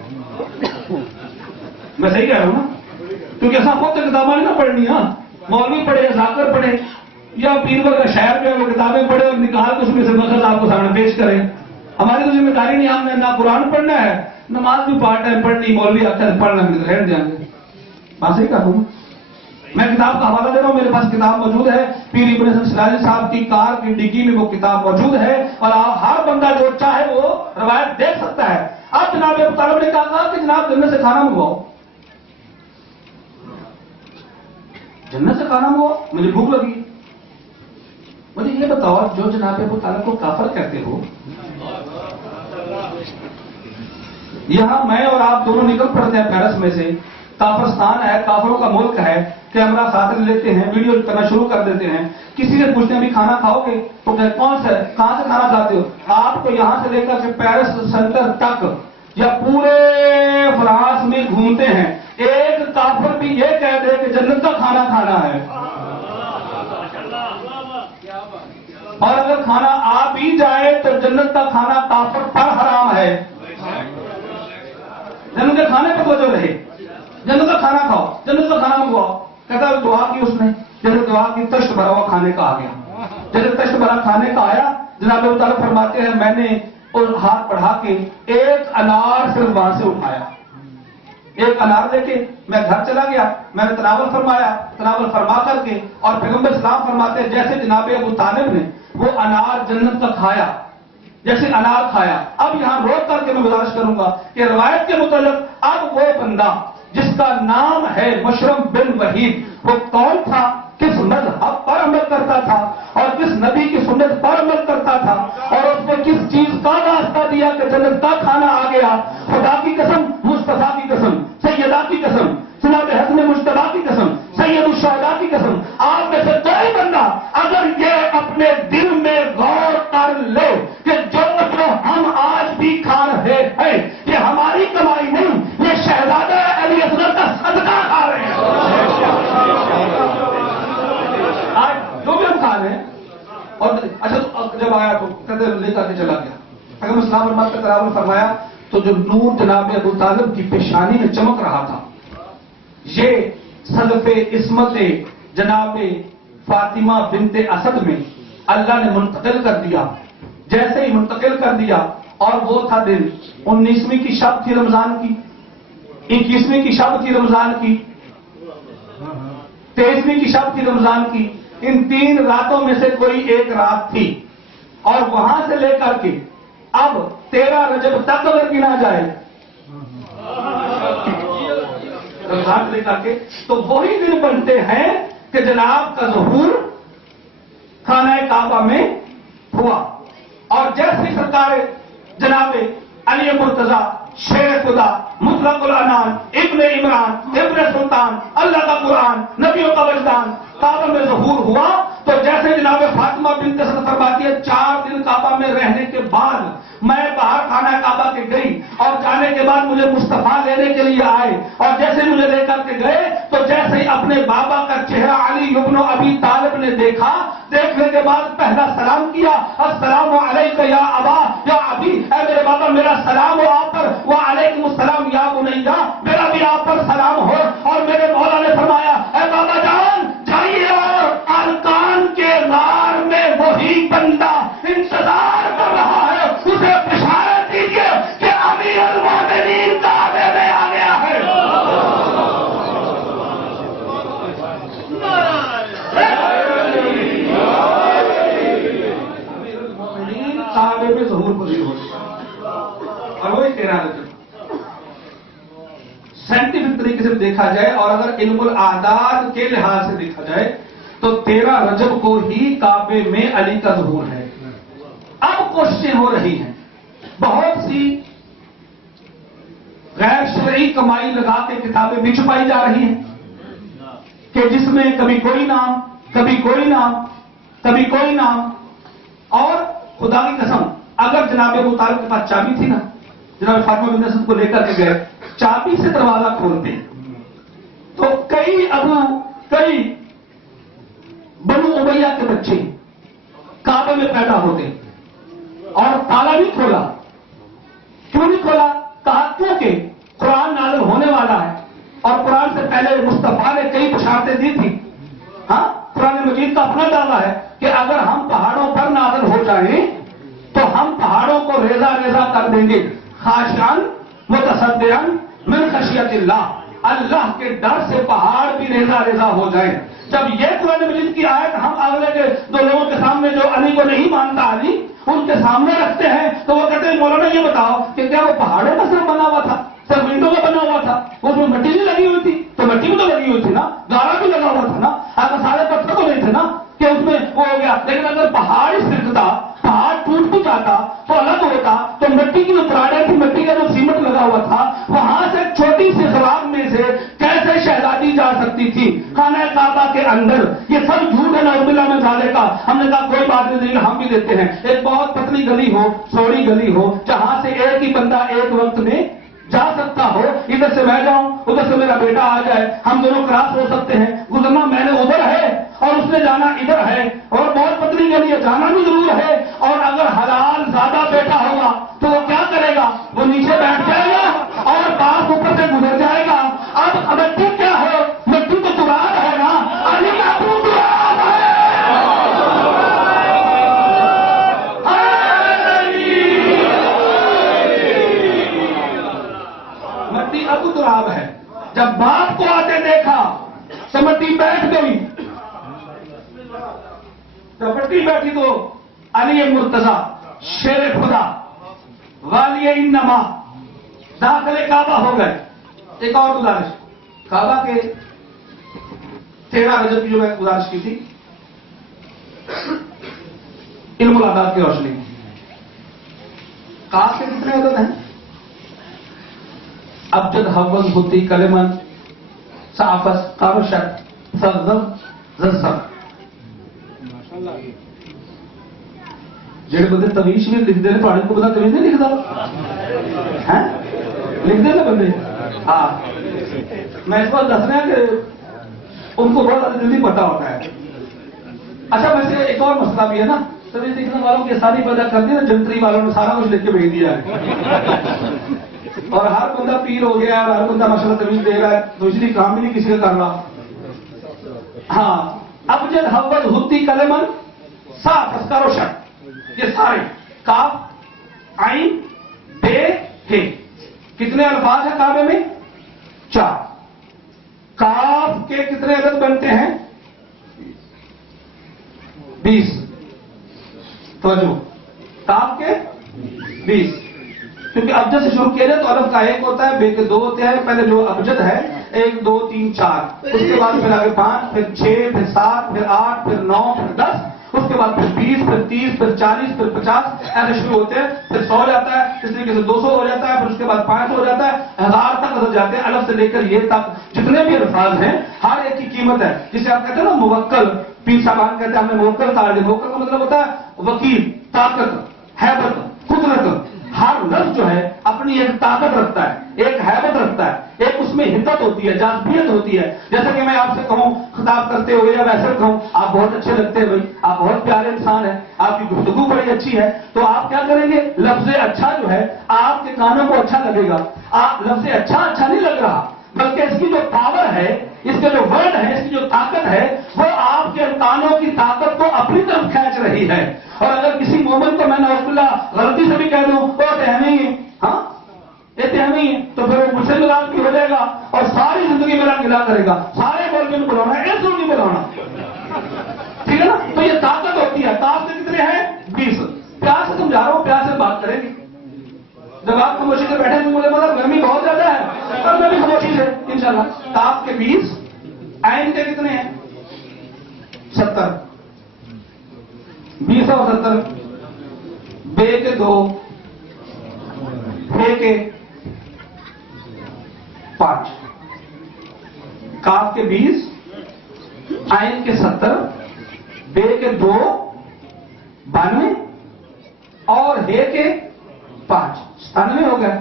میں صحیح کہہ رہا ہوں نا؟ کیونکہ ایسا خود کتابیں نہیں نہ پڑھنی. ہاں مولوی پڑھے، ذاکر پڑھے یا پیر کا شاعر جو ہے وہ کتابیں پڑھے اور نکال کے اس میں سے مقصد آپ کو سامنے پیش کریں. ہماری تو ذمہ داری نہیں، ہم نے نہ قرآن پڑھنا ہے، نماز بھی پارٹ ٹائم پڑھنی. مولوی آتا ہے پڑھنا بھی رہ جائیں گے. بات صحیح کہہ رہا ہوں. میں کتاب کا حوالہ دے رہا ہوں، میرے پاس کتاب موجود ہے، پیر ابن حسن سراجی صاحب کی کار کی ڈگی میں وہ کتاب موجود ہے، اور ہر بندہ جو چاہے وہ روایت دیکھ سکتا ہے. اب جناب ابو طالب نے کہا کہ جناب جنت سے کھانا منگواؤ. جنت سے کھانا منگواؤ، مجھے بھوک لگی. مجھے یہ بتاؤ جو جناب ابو طالب کو کافر کہتے ہو، یہاں میں اور آپ دونوں نکل پڑتے ہیں پیرس میں سے، کافرستان ہے، کافروں کا ملک ہے، کیمرہ ساتھ لیتے ہیں، ویڈیو کرنا شروع کر دیتے ہیں. کسی سے پوچھتے ہیں بھی کھانا کھاؤ گے تو کہ کون سے کہاں سے کھانا کھاتے ہو؟ آپ کو یہاں سے لے کر کے پیرس سینٹر تک یا پورے فرانس میں گھومتے ہیں، ایک کافر بھی یہ کہہ دے کہ جنت کا کھانا کھانا ہے. اور اگر کھانا آ بھی جائے تو جنت کا کھانا کافر پر حرام ہے. جنت کے کھانے پہ توجہ رہے، جنت کا کھانا کھاؤ، جنت کا کھانا منگواؤ. کہتا ہے دعا کی اس نے، جنت دعا کی تشت بھرا ہوا کھانے کا آ گیا. جنت تشت بھرا کھانے کا آیا. جناب ابو طالب فرماتے ہیں میں نے اور ہاتھ بڑھا کے ایک انار صرف وہاں سے اٹھایا، ایک انار لے کے میں گھر چلا گیا. میں نے تناول فرمایا، تناول فرما کر کے اور پیغمبر اسلام فرماتے ہیں جیسے جناب ابو طالب نے وہ انار جنت کا کھایا، جیسے انار کھایا. اب یہاں روک کر کے میں گزارش کروں گا کہ روایت کے متعلق اب وہ بندہ جس کا نام ہے مشرم بن وحید، وہ کون تھا، کس مذہب پر عمل کرتا تھا اور کس نبی کی سنت پر عمل کرتا تھا، اور اس نے کس چیز کا واسطہ دیا کہ جنت کا کھانا آ گیا. خدا کی قسم، مصطفیٰ کی قسم، سیدہ کی قسم، سنت حسن مجتبیٰ کی قسم، سید الشہداء کی قسم، آپ میں سے کوئی بندہ اگر یہ اپنے دل میں غور کر لے کہ جو ہم آج بھی کھا رہے ہیں یہ ہماری کمائی نہیں، یہ شہزادہ علی اصغر کا صدقہ کھا رہے ہیں. آج جو بھی ہم کھا رہے ہیں. اور اچھا جب آیا تو کہتے لے کر کے چلا گیا. اگر اسلام فرمات کا تناول فرمایا تو جو نور جناب ابو طالب کی پیشانی میں چمک رہا تھا، یہ صدف عصمت جناب فاطمہ بنت اسد میں اللہ نے منتقل کر دیا. جیسے ہی منتقل کر دیا، اور وہ تھا دن 19ویں کی شب تھی رمضان کی، 21ویں کی شب تھی رمضان کی، 23ویں کی شب تھی رمضان کی. ان 3 راتوں میں سے کوئی ایک رات تھی. اور وہاں سے لے کر کے اب 13 رجب تک اگر گنا جائے رمضان لے کر کے تو وہی دن بنتے ہیں کہ جناب کا ظہور خانہ کعبہ میں ہوا. اور جیسے سرکار جناب علی مرتضیٰ شیر خدا مطلق العنان ابن عمران ابن سلطان اللہ کا قرآن نبیوں کا وجدان کعبہ میں ظہور ہوا تو جیسے جناب فاطمہ بنت اسد فرماتی ہے 4 دن کعبہ میں رہنے کے بعد میں باہر خانہ کعبہ کے گئی اور جانے کے بعد مجھے مصطفیٰ لینے کے لیے آئے اور جیسے مجھے لے کر کے گئے تو جیسے ہی اپنے بابا کا چہرہ علی ابن ابی طالب نے دیکھا دیکھنے کے بعد پہلا سلام کیا السلام علیک یا ابا یا ابی اے میرے بابا میرا سلام ہو آپ پر وعلیکم السلام یا بنیا میرا بھی آپ پر سلام ہو اور میرے مولا نے فرمایا اے بابا جان جائیے اور ارکان کے غار میں وہی بندہ انتظار کر رہا ہے اسے بشارت دیجیے کہ امیر المومنین کعبے میں آ گیا ہے کعبے میں ظہور پذیر ہو اور وہی 13 رجب سائنٹیفک طریقے سے دیکھا جائے اور اگر علم الاعداد کے لحاظ سے دیکھا جائے تو 13 رجب کو ہی کعبے میں علی کا ظہور ہے. اب کوششیں ہو رہی ہیں بہت سی غیر شرعی کمائی لگا کے کتابیں بھی چھپائی جا رہی ہیں کہ جس میں کبھی کوئی نام کبھی کوئی نام کبھی کوئی نام اور خدا کی قسم اگر جناب ابو طالب کے پاس چابی تھی نا جناب فاطمہ بنت اسد کو لے کر کے گئے چابی سے دروازہ کھولتے تو کئی بنو امیہ کے بچے کعبے میں پیدا ہوتے اور تالا نہیں کھولا. کیوں نہیں کھولا؟ کہا کیونکہ قرآن نازل ہونے والا ہے اور قرآن سے پہلے مصطفیٰ نے کئی بشارتیں دی تھی. ہاں قرآن مجید کا اپنا دعویٰ ہے کہ اگر ہم پہاڑوں پر نازل ہو جائیں تو ہم پہاڑوں کو ریزہ ریزہ کر دیں گے خاشعاً متصدعاً من خشیت اللہ. اللہ کے ڈر سے پہاڑ بھی ریزہ ریزہ ہو جائیں. جب یہ قرآن مجید کی آیت ہم اگلے کے 2 لوگوں کے سامنے جو علی کو نہیں مانتا علی ان کے سامنے رکھتے ہیں تو وہ کہتے ہیں مولانا یہ بتاؤ کہ کیا وہ پہاڑوں کا صرف بنا ہوا تھا صرف اینٹوں کا بنا ہوا تھا اس میں مٹی بھی لگی ہوئی تھی تو مٹی بھی تو لگی ہوئی تھی نا گارا بھی لگا ہوا تھا نا اگر سارے پتھر تو نہیں تھے نا کہ اس میں وہ ہو گیا. لیکن اگر پہاڑ ہی سرکتا پہاڑ ٹوٹ بھی جاتا تو الگ ہوتا تو مٹی کی جو پراڑے تھی مٹی کا جو سیمنٹ لگا ہوا تھا وہاں سے چھوٹی سی خراب میں سے کیسے شہزادی جا سکتی تھی خانہ کعبہ کے اندر. یہ سب جھوٹ ہے نعوذ باللہ من ذالک کا. ہم نے کہا کوئی بات نہیں ہم بھی دیتے ہیں. ایک بہت پتلی گلی ہو چوڑی گلی ہو جہاں سے ایک ہی بندہ ایک وقت میں جا سکتا ہو ادھر سے میں جاؤں ادھر سے میرا بیٹا آ جائے ہم دونوں کراس ہو سکتے ہیں. گزرنا میں نے ادھر ہے اور اس نے جانا ادھر ہے اور بہت پتلی گلی ہے جانا بھی ضرور ہے. اور اگر حلال زیادہ بیٹا ہوگا تو وہ کیا کرے گا وہ نیچے بیٹھ جائے گا اور پاس اوپر سے گزر جائے گا. اب مٹی کیا ہے مٹی تو تراب ہے نا علی کا تو تراب ہے. مٹی اب تراب ہے. جب باپ کو آتے دیکھا تو مٹی بیٹھ گئی. جب مٹی بیٹھی تو علی مرتضیٰ شیر خدا والی انما داخل کعبہ ہو گئے. ایک اور گزارش کعبہ کے 13 رجب کی جو میں گزارش کی تھی علم الاعداد کی روشنی میں کعبہ کے کتنے عدد ہیں؟ ابجد حول ہوتی کلمن صافس قارشت سرزم زرزم. جڑے بندے تویش بھی لکھ دے پہاڑی کو بندہ تویش نہیں لکھتا لکھ دے نا بندے. ہاں میں اس بات دس رہا کہ ان کو بہت زیادہ جلدی پتا ہوتا ہے. اچھا ویسے ایک اور مسئلہ بھی ہے نا تویش لکھنے والوں کی ساری پیدا کر دی نا جنتری والوں نے سارا کچھ لکھ کے بھیج دیا ہے اور ہر بندہ پیر ہو گیا اور ہر بندہ ماشاء اللہ تویش دے رہا ہے تو اس لیے کام بھی نہیں کسی کا کر رہا. ہاں اب جب حول ہوتی کلمن صاف اس کا روشن یہ سارے کاف عین بے ہے. کتنے الفاظ ہیں کعبے میں؟ 4. کاف کے کتنے عدد بنتے ہیں؟ 20. توجہ کاف کے 20 کیونکہ ابجد سے شروع کیا جائے تو الف کا 1 ہوتا ہے بے کے 2 ہوتے ہیں. پہلے جو ابجد ہے 1 2 3 4 اس کے بعد پھر آگے 5 پھر 6 پھر 7 پھر 8 پھر 9 پھر 10 اس کے بعد پھر 20 پھر 30 پھر 40 پھر 50 ایسے شروع ہوتے ہیں. پھر 100 جاتا ہے اس طریقے سے 200 ہو جاتا ہے، پھر اس کے بعد 500 ہو جاتا ہے، 1000 تک بدل جاتے ہیں، الف سے لے کر یہ تک جتنے بھی الفاظ ہیں ہر ایک کی قیمت ہے. جسے آپ کہتے ہیں نا موکل، پیر صاحبان کہتے ہیں ہم نے موکل تار دی. موکل کا مطلب ہوتا ہے وکیل، طاقت، حیبت، قدرت. ہر لفظ جو ہے اپنی ایک طاقت رکھتا ہے، ایک حیبت رکھتا ہے، ایک اس میں حدت ہوتی ہے، جاذبیت ہوتی ہے. جیسا کہ میں آپ سے کہوں خطاب کرتے ہوئے یا ویسے کہوں آپ بہت اچھے لگتے ہیں بھائی، آپ بہت پیارے انسان ہیں، آپ کی گفتگو بڑی اچھی ہے، تو آپ کیا کریں گے؟ لفظ اچھا جو ہے آپ کے کانوں کو اچھا لگے گا. آپ لفظ اچھا نہیں لگ رہا، بلکہ اس کی جو پاور ہے، اس کے جو ورڈ ہے، اس کی جو طاقت ہے، وہ آپ کے کانوں کی طاقت کو اپنی طرف کھینچ رہی ہے. اور اگر کسی مومن کو میں نعوذ باللہ غلطی سے بھی کہہ دوں وہ تہمی ہے، ہاں یہ تہمی ہے، تو پھر وہ مجھ سے ناراض بھی ہو جائے گا اور ساری زندگی میرا گلا کرے گا. سارے بول کے بلانا ہے، ایسا نہیں بلانا، ٹھیک ہے نا؟ تو یہ طاقت ہوتی ہے. تاپ سے کتنے ہیں؟ 20. پیار سے سمجھا رہا ہوں، پیار سے بات کریں گے. جب آپ خاموشی سے بیٹھے مجھے مطلب گرمی بہت زیادہ ہے، پر میں بھی خاموشی سے انشاءاللہ. تاپ کے 20، عین کے کتنے ہیں؟ 70. 20 اور 70، بے کے 2، بے کے 5. کاف کے 20، عین کے 70، بے کے 2، 92، اور ہے کے 5، 97 ہو گئے.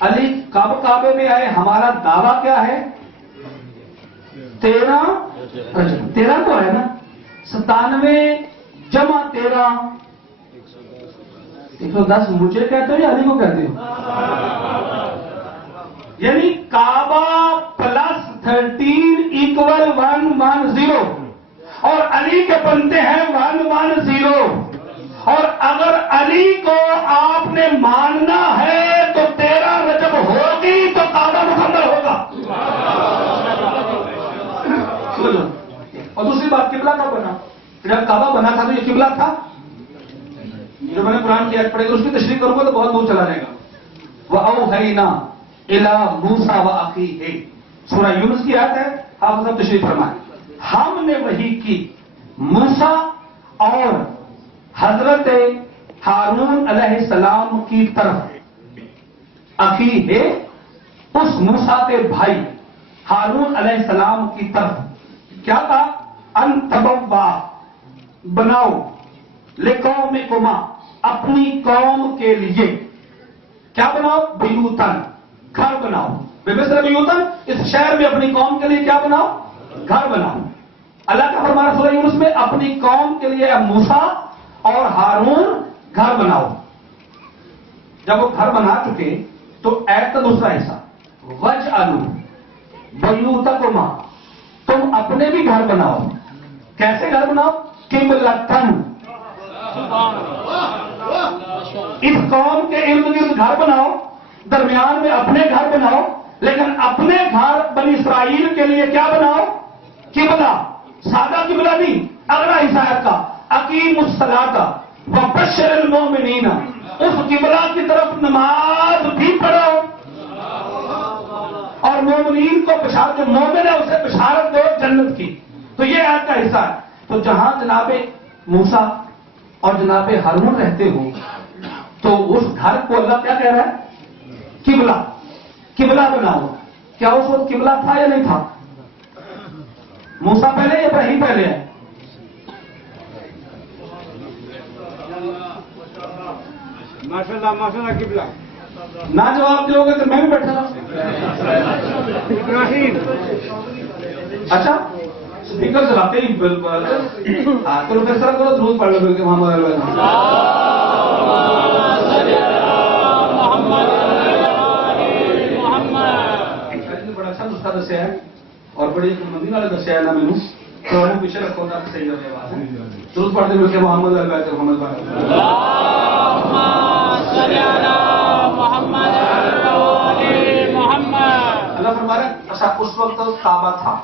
علی کعبے میں آئے، ہمارا دعویٰ کیا ہے؟ 13 تو ہے نا. 97 جمع 13، 110 مجھے کہتے ہو یا علی کو کہتے ہو؟ یعنی کعبہ پلس 13 = 110، اور علی کے بنتے ہیں 110. اور اگر علی کو آپ نے ماننا ہے تو 13 رجب ہوگی تو کعبہ مکمل ہوگا. اور دوسری بات، قبلہ کب بنا؟ جب کعبہ بنا تھا تو یہ قبلہ تھا. جو میں نے قرآن کی آیت پڑھی اس کی تشریح کروں گا تو بہت دور چلا جائے گا. وَأَوْحَيْنَا إِلَىٰ مُوسَىٰ وَأَخِيهِ، سورہ یونس کی آیت ہے، آپ سب تشریح فرمائیں. ہم نے وحی کی موسیٰ اور حضرت ہارون علیہ السلام کی طرف، اخیہ اس موسیٰ کے بھائی ہارون علیہ السلام کی طرف. کیا کہا؟ ان تبوا، بناؤ، لقومکما، اپنی قوم کے لیے. کیا بناؤ؟ بیوتن، گھر بناؤ. بمثل بیوتن، اس شہر میں اپنی قوم کے لیے کیا بناؤ؟ گھر بناؤ. اللہ کا فرمان سورہ یونس میں اپنی قوم کے لیے موسیٰ اور ہارون گھر بناؤ. جب وہ گھر بنا چکے تو ایت کا دوسرا حصہ، وَاجْعَلُوا بَيُوتَكُمَا، تم اپنے بھی گھر بناؤ. کیسے گھر بناؤ؟ قِبْلَةً، اس قوم کے ارد گرد گھر بناؤ، درمیان میں اپنے گھر بناؤ، لیکن اپنے گھر بنی اسرائیل کے لیے کیا بناؤ؟ قبلہ. سادہ قبلہ نہیں، اگلا حصہ کا اقیموا الصلاۃ وبشر المؤمنین، اس قبلہ کی طرف نماز بھی پڑھو اور مومنین کو بشارت، جو مومن ہے اسے بشارت دو جنت کی. تو یہ آیت کا حصہ ہے. تو جہاں جناب موسیٰ اور جناب ہارون رہتے ہو تو اس گھر کو اللہ کیا کہہ رہا ہے؟ قبلہ. قبلہ بناؤ. کیا اس وقت قبلہ تھا یا نہیں تھا؟ موسیٰ پہلے یا ابراہیم پہلے ہے؟ ماشاءاللہ قبلہ. نہ جواب دو گے تو میں بھی بیٹھا رہا. ابراہیم. اچھا اسپیکر چلاتے ہی بالکل. تو پھر سر کرو درود پڑھ لو کہ محمد بڑا اچھا نسخہ دسیا ہے اور بڑی مندی والے دسیا ہے نا مینو. تو پیچھے رکھو گا صحیح رہے گا. درود پڑھتے ہوئے کہ محمد محمد اللہ فرما رہے ہیں. اچھا اس وقت کعبہ تھا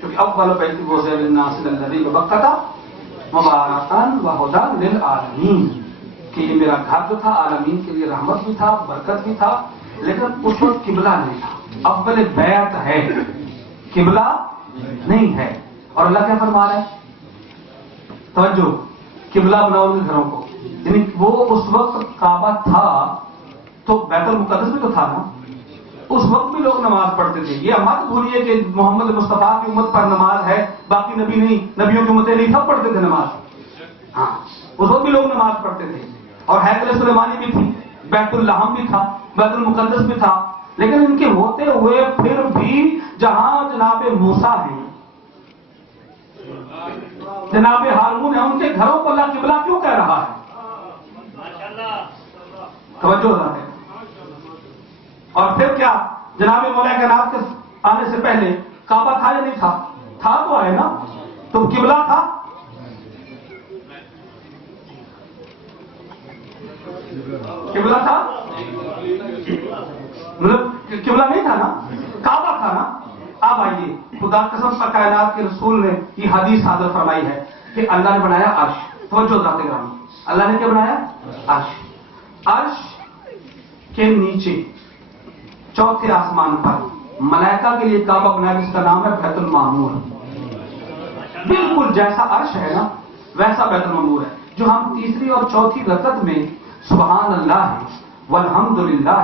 کیونکہ اول بیت وضع للناس الذی ببکہ مبارکا وہدی للعالمین، کہ یہ میرا گھر جو تھا عالمین کے لیے رحمت بھی تھا، برکت بھی تھا. لیکن اس وقت قبلہ نہیں تھا. اول بیت ہے، قبلہ نہیں ہے. اور اللہ کیا فرما رہا ہے؟ توجہ، قبلہ بناؤ ان گھروں کو. یعنی وہ اس وقت کعبہ تھا تو بیت المقدس بھی تو تھا نا، اس وقت بھی لوگ نماز پڑھتے تھے. یہ مت بھولیے کہ محمد مصطفیٰ کی امت پر نماز ہے، باقی نبی نہیں، نبیوں کی امتیں نہیں، سب پڑھتے تھے نماز. ہاں اس وقت بھی لوگ نماز پڑھتے تھے. اور حیدر سلیمانی بھی تھی، بیت اللحم بھی تھا، بیت المقدس بھی تھا. لیکن ان کے ہوتے ہوئے پھر بھی جہاں جناب موسیٰ ہیں، جناب ہارون ہیں، ان کے گھروں کو اللہ قبلہ کیوں کہہ رہا ہے؟ توجہ ہے. اور پھر کیا جناب مولا کائنات کے آنے سے پہلے کعبہ تھا یا نہیں تھا؟ تھا تو ہے نا. تو قبلہ تھا؟ قبلہ تھا؟ مطلب قبلہ نہیں تھا نا، کعبہ تھا نا. اب آئیے، خدا قسم پر کائنات کے رسول نے یہ حدیث حاضر فرمائی ہے کہ اللہ نے بنایا عرش. توجہ ذات گرامی، اللہ نے کیا بنایا؟ عرش. عرش کے نیچے چوتھے آسمان پر ملائکہ کے لیے کعبہ بنایا جس کا نام ہے بیت المعمور. بالکل جیسا عرش ہے نا ویسا بیت المعمور ہے، جو ہم تیسری اور چوتھی رکعت میں سبحان اللہ والحمدللہ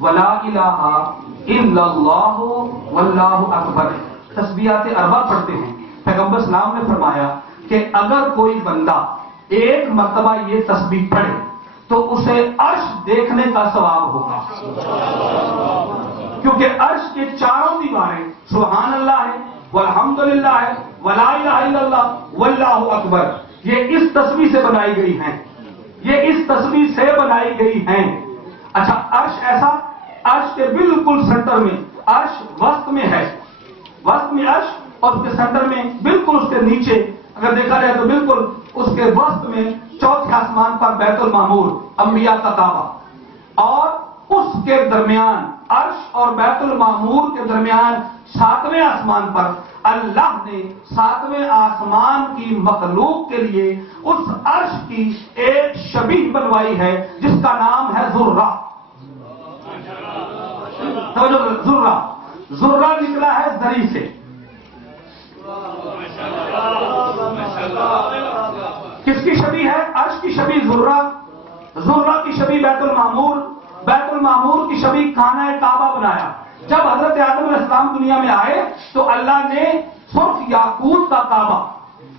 ولا الہ الا اللہ واللہ اکبر تسبیحات اربع پڑھتے ہیں. پیغمبر اسلام نے فرمایا کہ اگر کوئی بندہ ایک مرتبہ یہ تسبیح پڑھے تو اسے عرش دیکھنے کا ثواب ہوگا، کیونکہ عرش کے چاروں دیواریں سبحان اللہ ہے، والحمدللہ ہے، ولا الہ الا اللہ واللہ اکبر، یہ اس تسبیح سے بنائی گئی ہیں، یہ اس تسبیح سے بنائی گئی ہیں. اچھا عرش ایسا، عرش کے بالکل سینٹر میں، عرش وسط میں ہے، وسط میں عرش، اور اس کے سینٹر میں بالکل اس کے نیچے اگر دیکھا جائے تو بالکل اس کے وسط میں چوتھے آسمان پر بیت المعمور انبیاء کا کعبہ، اور اس کے درمیان عرش اور بیت المعمور کے درمیان ساتویں آسمان پر اللہ نے ساتویں آسمان کی مخلوق کے لیے اس عرش کی ایک شبیہ بنوائی ہے جس کا نام ہے ذرہ. ذرہ، ذرہ نکلا ہے زری سے. کس کی شبیہ ہے؟ عرش کی شبیہ ذرہ، ذرہ کی شبیہ بیت المعمور، بیت المعمور کی شبیہ خانہ کعبہ بنایا. جب حضرت آدم علیہ السلام دنیا میں آئے تو اللہ نے سرخ یاقوت کا کعبہ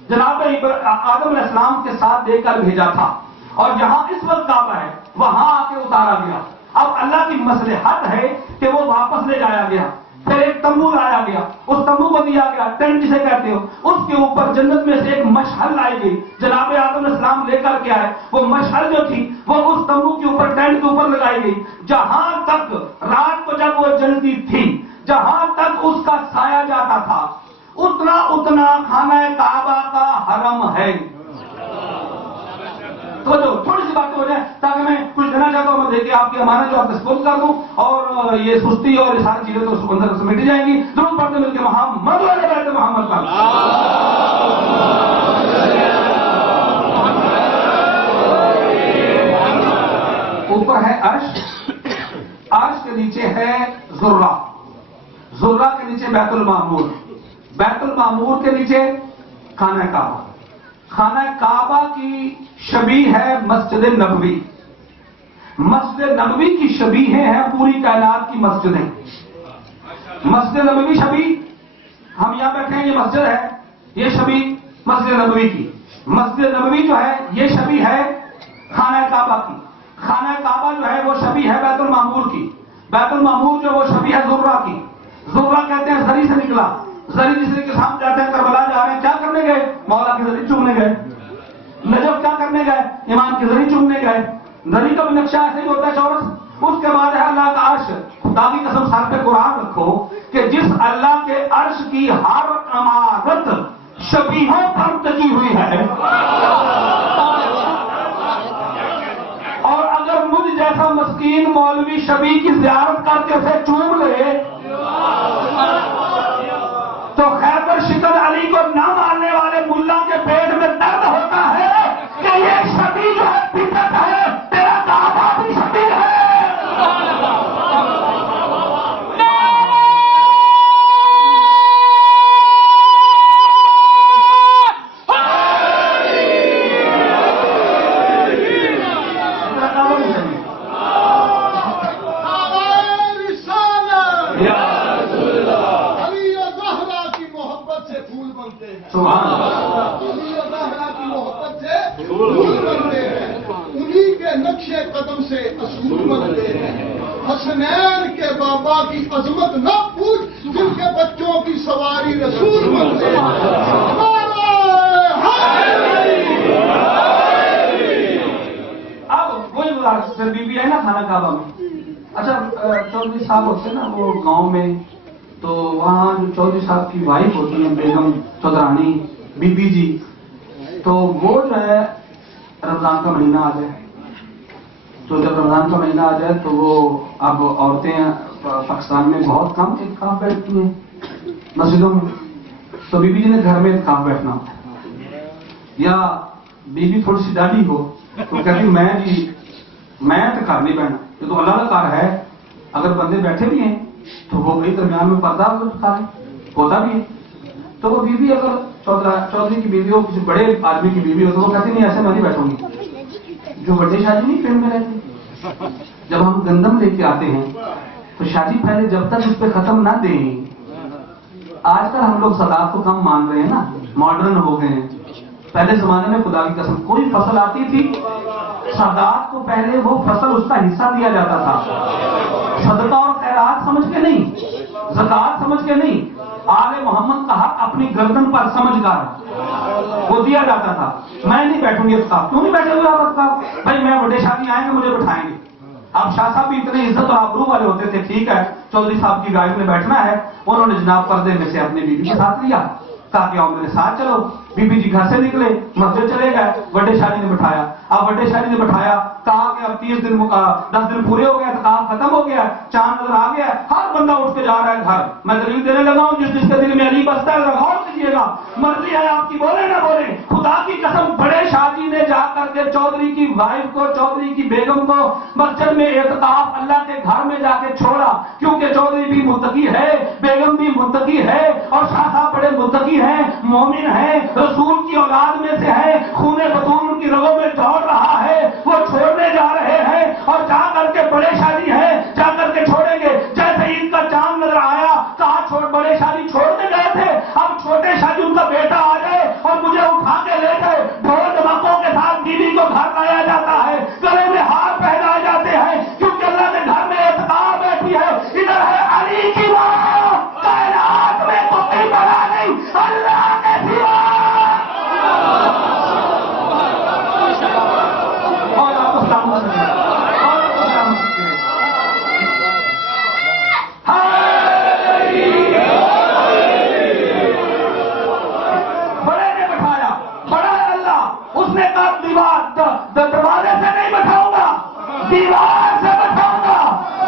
جناب آدم علیہ السلام کے ساتھ دے کر بھیجا تھا، اور جہاں اس وقت کعبہ ہے وہاں آ کے اتارا گیا. اب اللہ کی مصلحت ہے کہ وہ واپس لے جایا گیا. پھر ایک تمبو لایا گیا، اس تمبو کو دیا گیا، ٹینٹ جسے کہتے ہو، اس کے اوپر جنت میں سے ایک مشعل لائی گئی. جناب آدم علیہ السلام لے کر کے آئے، وہ مشعل جو تھی وہ اس تمبو کے اوپر، ٹینٹ کے اوپر لگائی گئی. جہاں تک رات کو جب وہ جلتی تھی، جہاں تک اس کا سایہ جاتا تھا، اتنا خانہ کعبہ کا حرم ہے. تو جو تھوڑی سی باتیں ہو جائیں تاکہ میں کچھ کہنا چاہتا ہوں، میں دیکھیے آپ کی امانت جو آپ ڈسپوز کر دوں، اور یہ سستی اور یہ ساری چیزیں تو اندر سے مٹ جائیں گی. ضرور پڑھتے مل کے محمد والے بیٹھے محمد کا اوپر ہے عرش، عرش کے نیچے ہے ذرہ، ذرہ کے نیچے بیت المعمور، بیت المعمور کے نیچے خانہ کعبہ. خانہ کعبہ کی شبیہ ہے مسجد نبوی. مسجد نبوی کی شبیہیں ہیں پوری کائنات کی مسجدیں. مسجد نبوی شبیہ، ہم یہاں بیٹھے ہیں، یہ مسجد ہے، یہ شبیہ مسجد نبوی کی. مسجد نبوی جو ہے یہ شبیہ ہے خانہ کعبہ کی. خانہ کعبہ جو ہے وہ شبیہ ہے بیت المعمور کی. بیت المعمور جو وہ شبیہ ہے ذرہ کی. ذرہ کہتے ہیں زری سے نکلا. زری جس کے ساتھ جاتے ہیں، کربلا جا رہے ہیں، کیا کرنے گئے؟ مولا کی زری چومنے گئے. نجف کیا کرنے گئے؟ ایمان کی زری چومنے گئے. زری کا بھی نقشہ ایسے ہی ہوتا ہے چورس. اس کے بعد ہے اللہ کا عرش. خدا کی قسم سر پہ قرآن رکھو کہ جس اللہ کے عرش کی ہر عمارت شبیہوں پر ٹکی ہوئی ہے، اور اگر مجھ جیسا مسکین مولوی شبیہ کی زیارت کر کے اسے چوم لے تو خیبر شکل علی کو نہ ماننے والے ملا کے پیٹ میں درد ہوتا ہے کہ یہ شبیہ جو ہے بدعت ہے، تیرا کعبہ بھی شبیہ ہے. سبحان اللہ. کی محبت سے دور بنتے ہیں, انہی کے نقشے قدم سے اصول بنتے ہیں. حسنین کے بابا کی عظمت نہ پوچھ, جن کے بچوں کی سواری رسول بنتے ہیں. اب وہی پھر بی بی ہے نا خانہ کعبہ میں. اچھا چودھری صاحب ہوتے ہیں نا وہ گاؤں میں, تو وہاں جو چودھری صاحب کی وائف ہوتی ہے بیگم چودرانی بی بی جی, تو وہ جو ہے رمضان کا مہینہ آ جائے, تو جب رمضان کا مہینہ آ جائے تو وہ اب عورتیں پاکستان میں بہت کم اعتکاف بیٹھتی ہیں مسجدوں میں, تو بی بی جی نے گھر میں اعتکاف بیٹھنا ہوتا ہے. یا بی بی تھوڑی سی ڈاڈی ہو تو کہتی میں تو گھر نہیں بیٹھنا, یہ تو اللہ کا کار ہے. اگر بندے بیٹھے بھی ہیں تو وہ بھی درمیان میں پردہ ہوتا بھی ہے. تو وہ بیوی اگر چودھری کی بیوی ہو, کسی بڑے آدمی کی بیوی ہو, تو وہ کہتی نہیں ایسے میں نہیں بیٹھوں گی. جو بڑے شادی نہیں فیلڈ میں رہتی, جب ہم گندم لے کے آتے ہیں تو شادی پہلے جب تک اس پہ ختم نہ دیں. آج کل ہم لوگ صداقت کو کم مان رہے ہیں نا, ماڈرن ہو گئے ہیں. پہلے زمانے میں خدا کی قسم کوئی فصل آتی تھی, صداقت کو پہلے وہ فصل اس کا حصہ دیا جاتا تھا. صدقہ اور خیرات سمجھ کے نہیں, زکات سمجھ کے نہیں, آل محمد کا حق اپنی گردن پر سمجھ کر وہ دیا جاتا تھا. میں نہیں بیٹھوں گی اتفاق. کیوں نہیں بیٹھے ہوئے آپ اتفاق؟ بھائی میں بڑے شادی آئیں گے مجھے بٹھائیں گے. آپ شاہ صاحب بھی اتنے عزت اور آبرو والے ہوتے تھے, ٹھیک ہے چودھری صاحب کی وائف نے بیٹھنا ہے, انہوں نے جناب پردے میں سے اپنی بیوی کے ساتھ لیا, تاکہ آؤ میرے ساتھ چلو. بی بی جی گھر سے نکلے, مسجد چلے گئے, بڑے شادی نے بٹھایا. اب بڑے شادی نے بٹھایا, کہا کہ اب 10 دن پورے ہو گئے, اعتکاف ختم ہو گیا, چاند نظر آ گیا, ہر بندہ اٹھ کے جا رہا ہے گھر. میں دلیل دینے لگا ہوں, جس کے دل میں علی بستا ہے غور کیجیے گا, مرضی ہے آپ کی, بولے نہ بولے. خدا کی قسم بڑے شادی نے جا کر کے چودھری کی وائف کو, چودھری کی بیگم کو مسجد میں اعتکاف اللہ کے گھر میں جا کے چھوڑا, کیونکہ چودھری بھی متقی ہے, بیگم بھی متقی ہے, اور شاہ صاحب بڑے متقی ہیں, مومن ہیں, رسول کی اولاد میں سے ہے, خون بطون ان کی رگوں میں دوڑ رہا ہے. وہ چھوڑنے جا رہے ہیں اور جا کر کے بڑے شادی ہے, جا کر کے چھوڑیں گے. جیسے عید کا چاند نظر آیا, کہا بڑے شادی چھوڑنے گئے تھے, اب چھوٹے شادی ان کا بیٹا آ جائے اور مجھے اٹھا کے لے گئے. ڈھول ڈمکوں کے ساتھ بیوی کو گھر لایا جاتا ہے, گلے میں ہار پہنائے جاتے ہیں, کیونکہ اللہ کے گھر میں اعتکاف بیٹھی ہے. ادھر ہے علی کی ماں, کائنات میں تو کوئی بڑا نہیں اللہ کے سوا. دروازے سے نہیں بٹھاؤں گا, دیوار سے بٹھاؤں گا.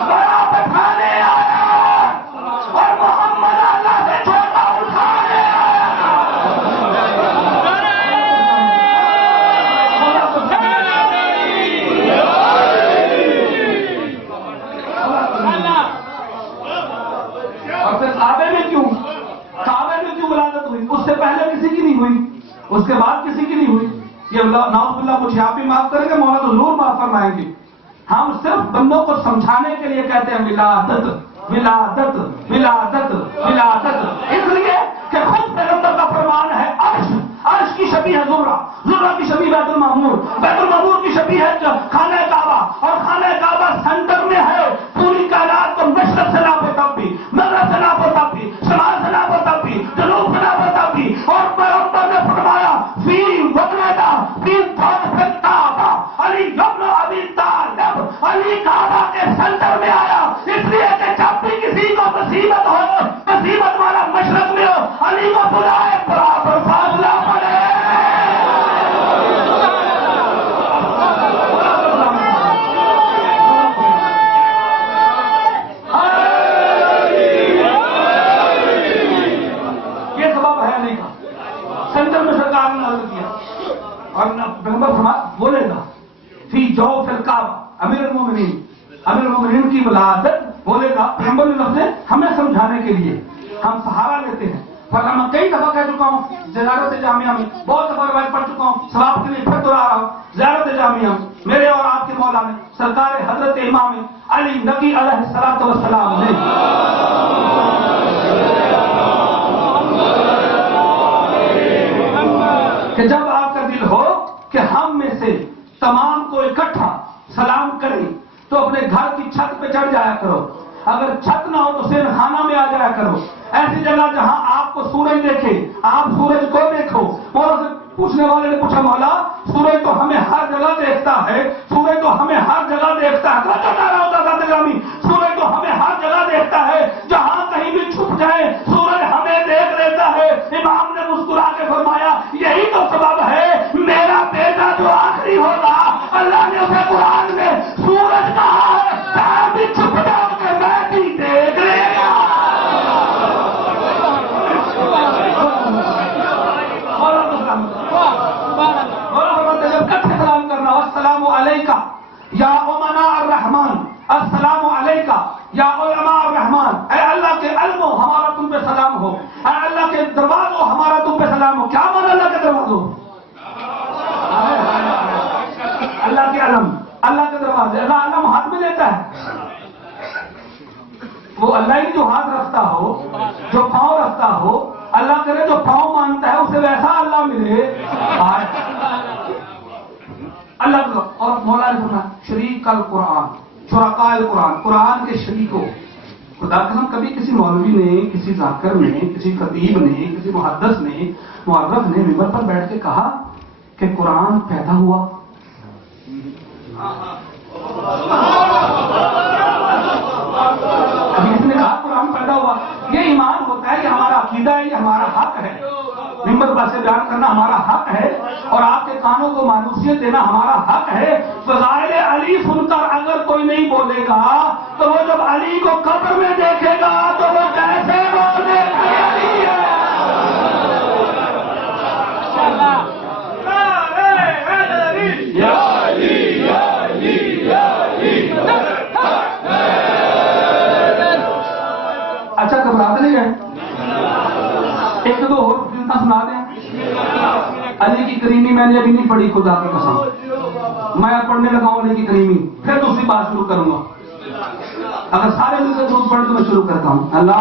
بڑا بٹھانے آیا اور محمد اللہ سے چھوٹا اٹھانے اور پھر کعبے میں کیوں ولادت ہوئی؟ اس سے پہلے کسی کی نہیں ہوئی, اس کے بعد کسی کی نہیں ہوئی. یہ نعوذ باللہ مجھے آپ بھی معاف کریں گے, مولا تو ضرور معاف فرمائیں گے. ہم صرف بندوں کو سمجھانے کے لیے کہتے ہیں ولادت ولادت ولادت ولادت, اس لیے کہ خود پیغمبر کا فرمان ہے عرش کی شبیہ ہے ذرہ کی شبیہ بیت المعمور کی شبیہ ہے خانہ کعبہ, اور خانہ کعبہ سینٹر میں ہے. پوری کائنات کو مشرق سے ناپو تب بھی, مغرب سے ناپو تب بھی, شمال سے ناپو تب بھی, جنوب سے ناپو تب بھی. اور پیغمبر نے فرمایا فی وقتا فی کعبہ علی ابن ابی طالب, علی کعبہ کے سینٹر میں آیا, اس لیے کہ جب بھی کسی کو مصیبت ہو, مصیبت والا مشرق میں ہو, علی کو بلائے, برابر فاصلہ پڑے. یہ سبب ہے نہیں کا, سینٹر میں سرکار نے نازل کیا, اور پیغمبر بولے گا فی جوف الکعبہ, امیر المومنین کی ولادت بولے گا. پیغمبر نے لفظ ہمیں سمجھانے کے لیے ہم سہارا لیتے ہیں, ورنہ میں کئی دفعہ کہہ چکا ہوں زیارت جامعہ میں, بہت دفعہ روایت پڑھ چکا ہوں, ثواب کے لیے پھر دوہرا رہا ہوں. زیارت جامعہ میرے اور آپ کے مولا نے, سرکار حضرت امام علی نبی علیہ الصلوۃ والسلام نے سے تمام کو اکٹھا سلام کریں تو اپنے گھر کی چھت پہ چڑھ جایا کرو، اگر چھت نہ ہو تو سین خانہ میں آ جایا کرو، ایسی جگہ جہاں آپ کو سورج دیکھے، آپ سورج کو دیکھو۔ مولا سے پوچھنے والے نے پوچھا مولا سورج تو ہمیں ہر جگہ دیکھتا ہے، سورج تو ہمیں ہر جگہ دیکھتا ہے، ہوتا تھا تغامی، سورج تو ہمیں ہر جگہ دیکھتا ہے، جہاں کہیں بھی چھپ جائے سورج ہمیں دیکھ لیتا ہے۔ امام نے مسکرا کے فرمایا یہی تو سبب ہے میرا بیٹا جو آخری ہوگا اللہ نے اسے قرآن میں سورج کہا ہے، میں بھی چھپ جاؤ کہ میں بھی دیکھ لے گا۔ سلام کرنا، السلام علیکہ یا امناء الرحمان، السلام علیکہ یا علماء الرحمان، اے اللہ کے علموں ہمارا تم پہ سلام ہو، اے اللہ کے دروازوں ہمارا تم پہ سلام ہو۔ کیا مانا اللہ کے دروازوں؟ اللہ کے علم، اللہ کے دروازے، اللہ علم ہاتھ میں لیتا ہے، وہ اللہ ہی جو ہاتھ رکھتا ہو، جو پاؤں رکھتا ہو، اللہ کرے جو پاؤں مانگتا ہے اسے ویسا اللہ ملے۔ اللہ کا اور مولا نے فرمایا شریک القرآن، شرکاء القرآن، قرآن کے شریکوں۔ خدا قسم کبھی کسی مولوی نے، کسی ذاکر نے، کسی خطیب نے، کسی محدث نے، معرف نے ممبر پر بیٹھ کے کہا کہ قرآن پیدا ہوا؟ ابھی اس نے کہا قرآن پیدا ہوا؟ یہ ایمان ہوتا ہے، یہ ہمارا عقیدہ ہے، یہ ہمارا حق ہے، ممبر پر سے بیان کرنا ہمارا حق ہے، اور آپ کے کانوں کو مانوسیت دینا ہمارا حق ہے۔ فضائل علی سن کر اگر کوئی نہیں بولے گا تو وہ جب علی کو قبر میں دیکھے گا تو وہ کیسے بولے گا علی ہے؟ اچھا گھبراتے نہیں گئے؟ ایک دو اور سنا دیں۔ علی کی کریمی میں نے ابھی نہیں پڑھی، خدا کی قسم میں پڑھنے لگا ہوں علی کی کریمی، پھر دوسری بات شروع کروں گا۔ اگر سارے مل کے درود پڑھ تو میں شروع کرتا ہوں۔ اللہ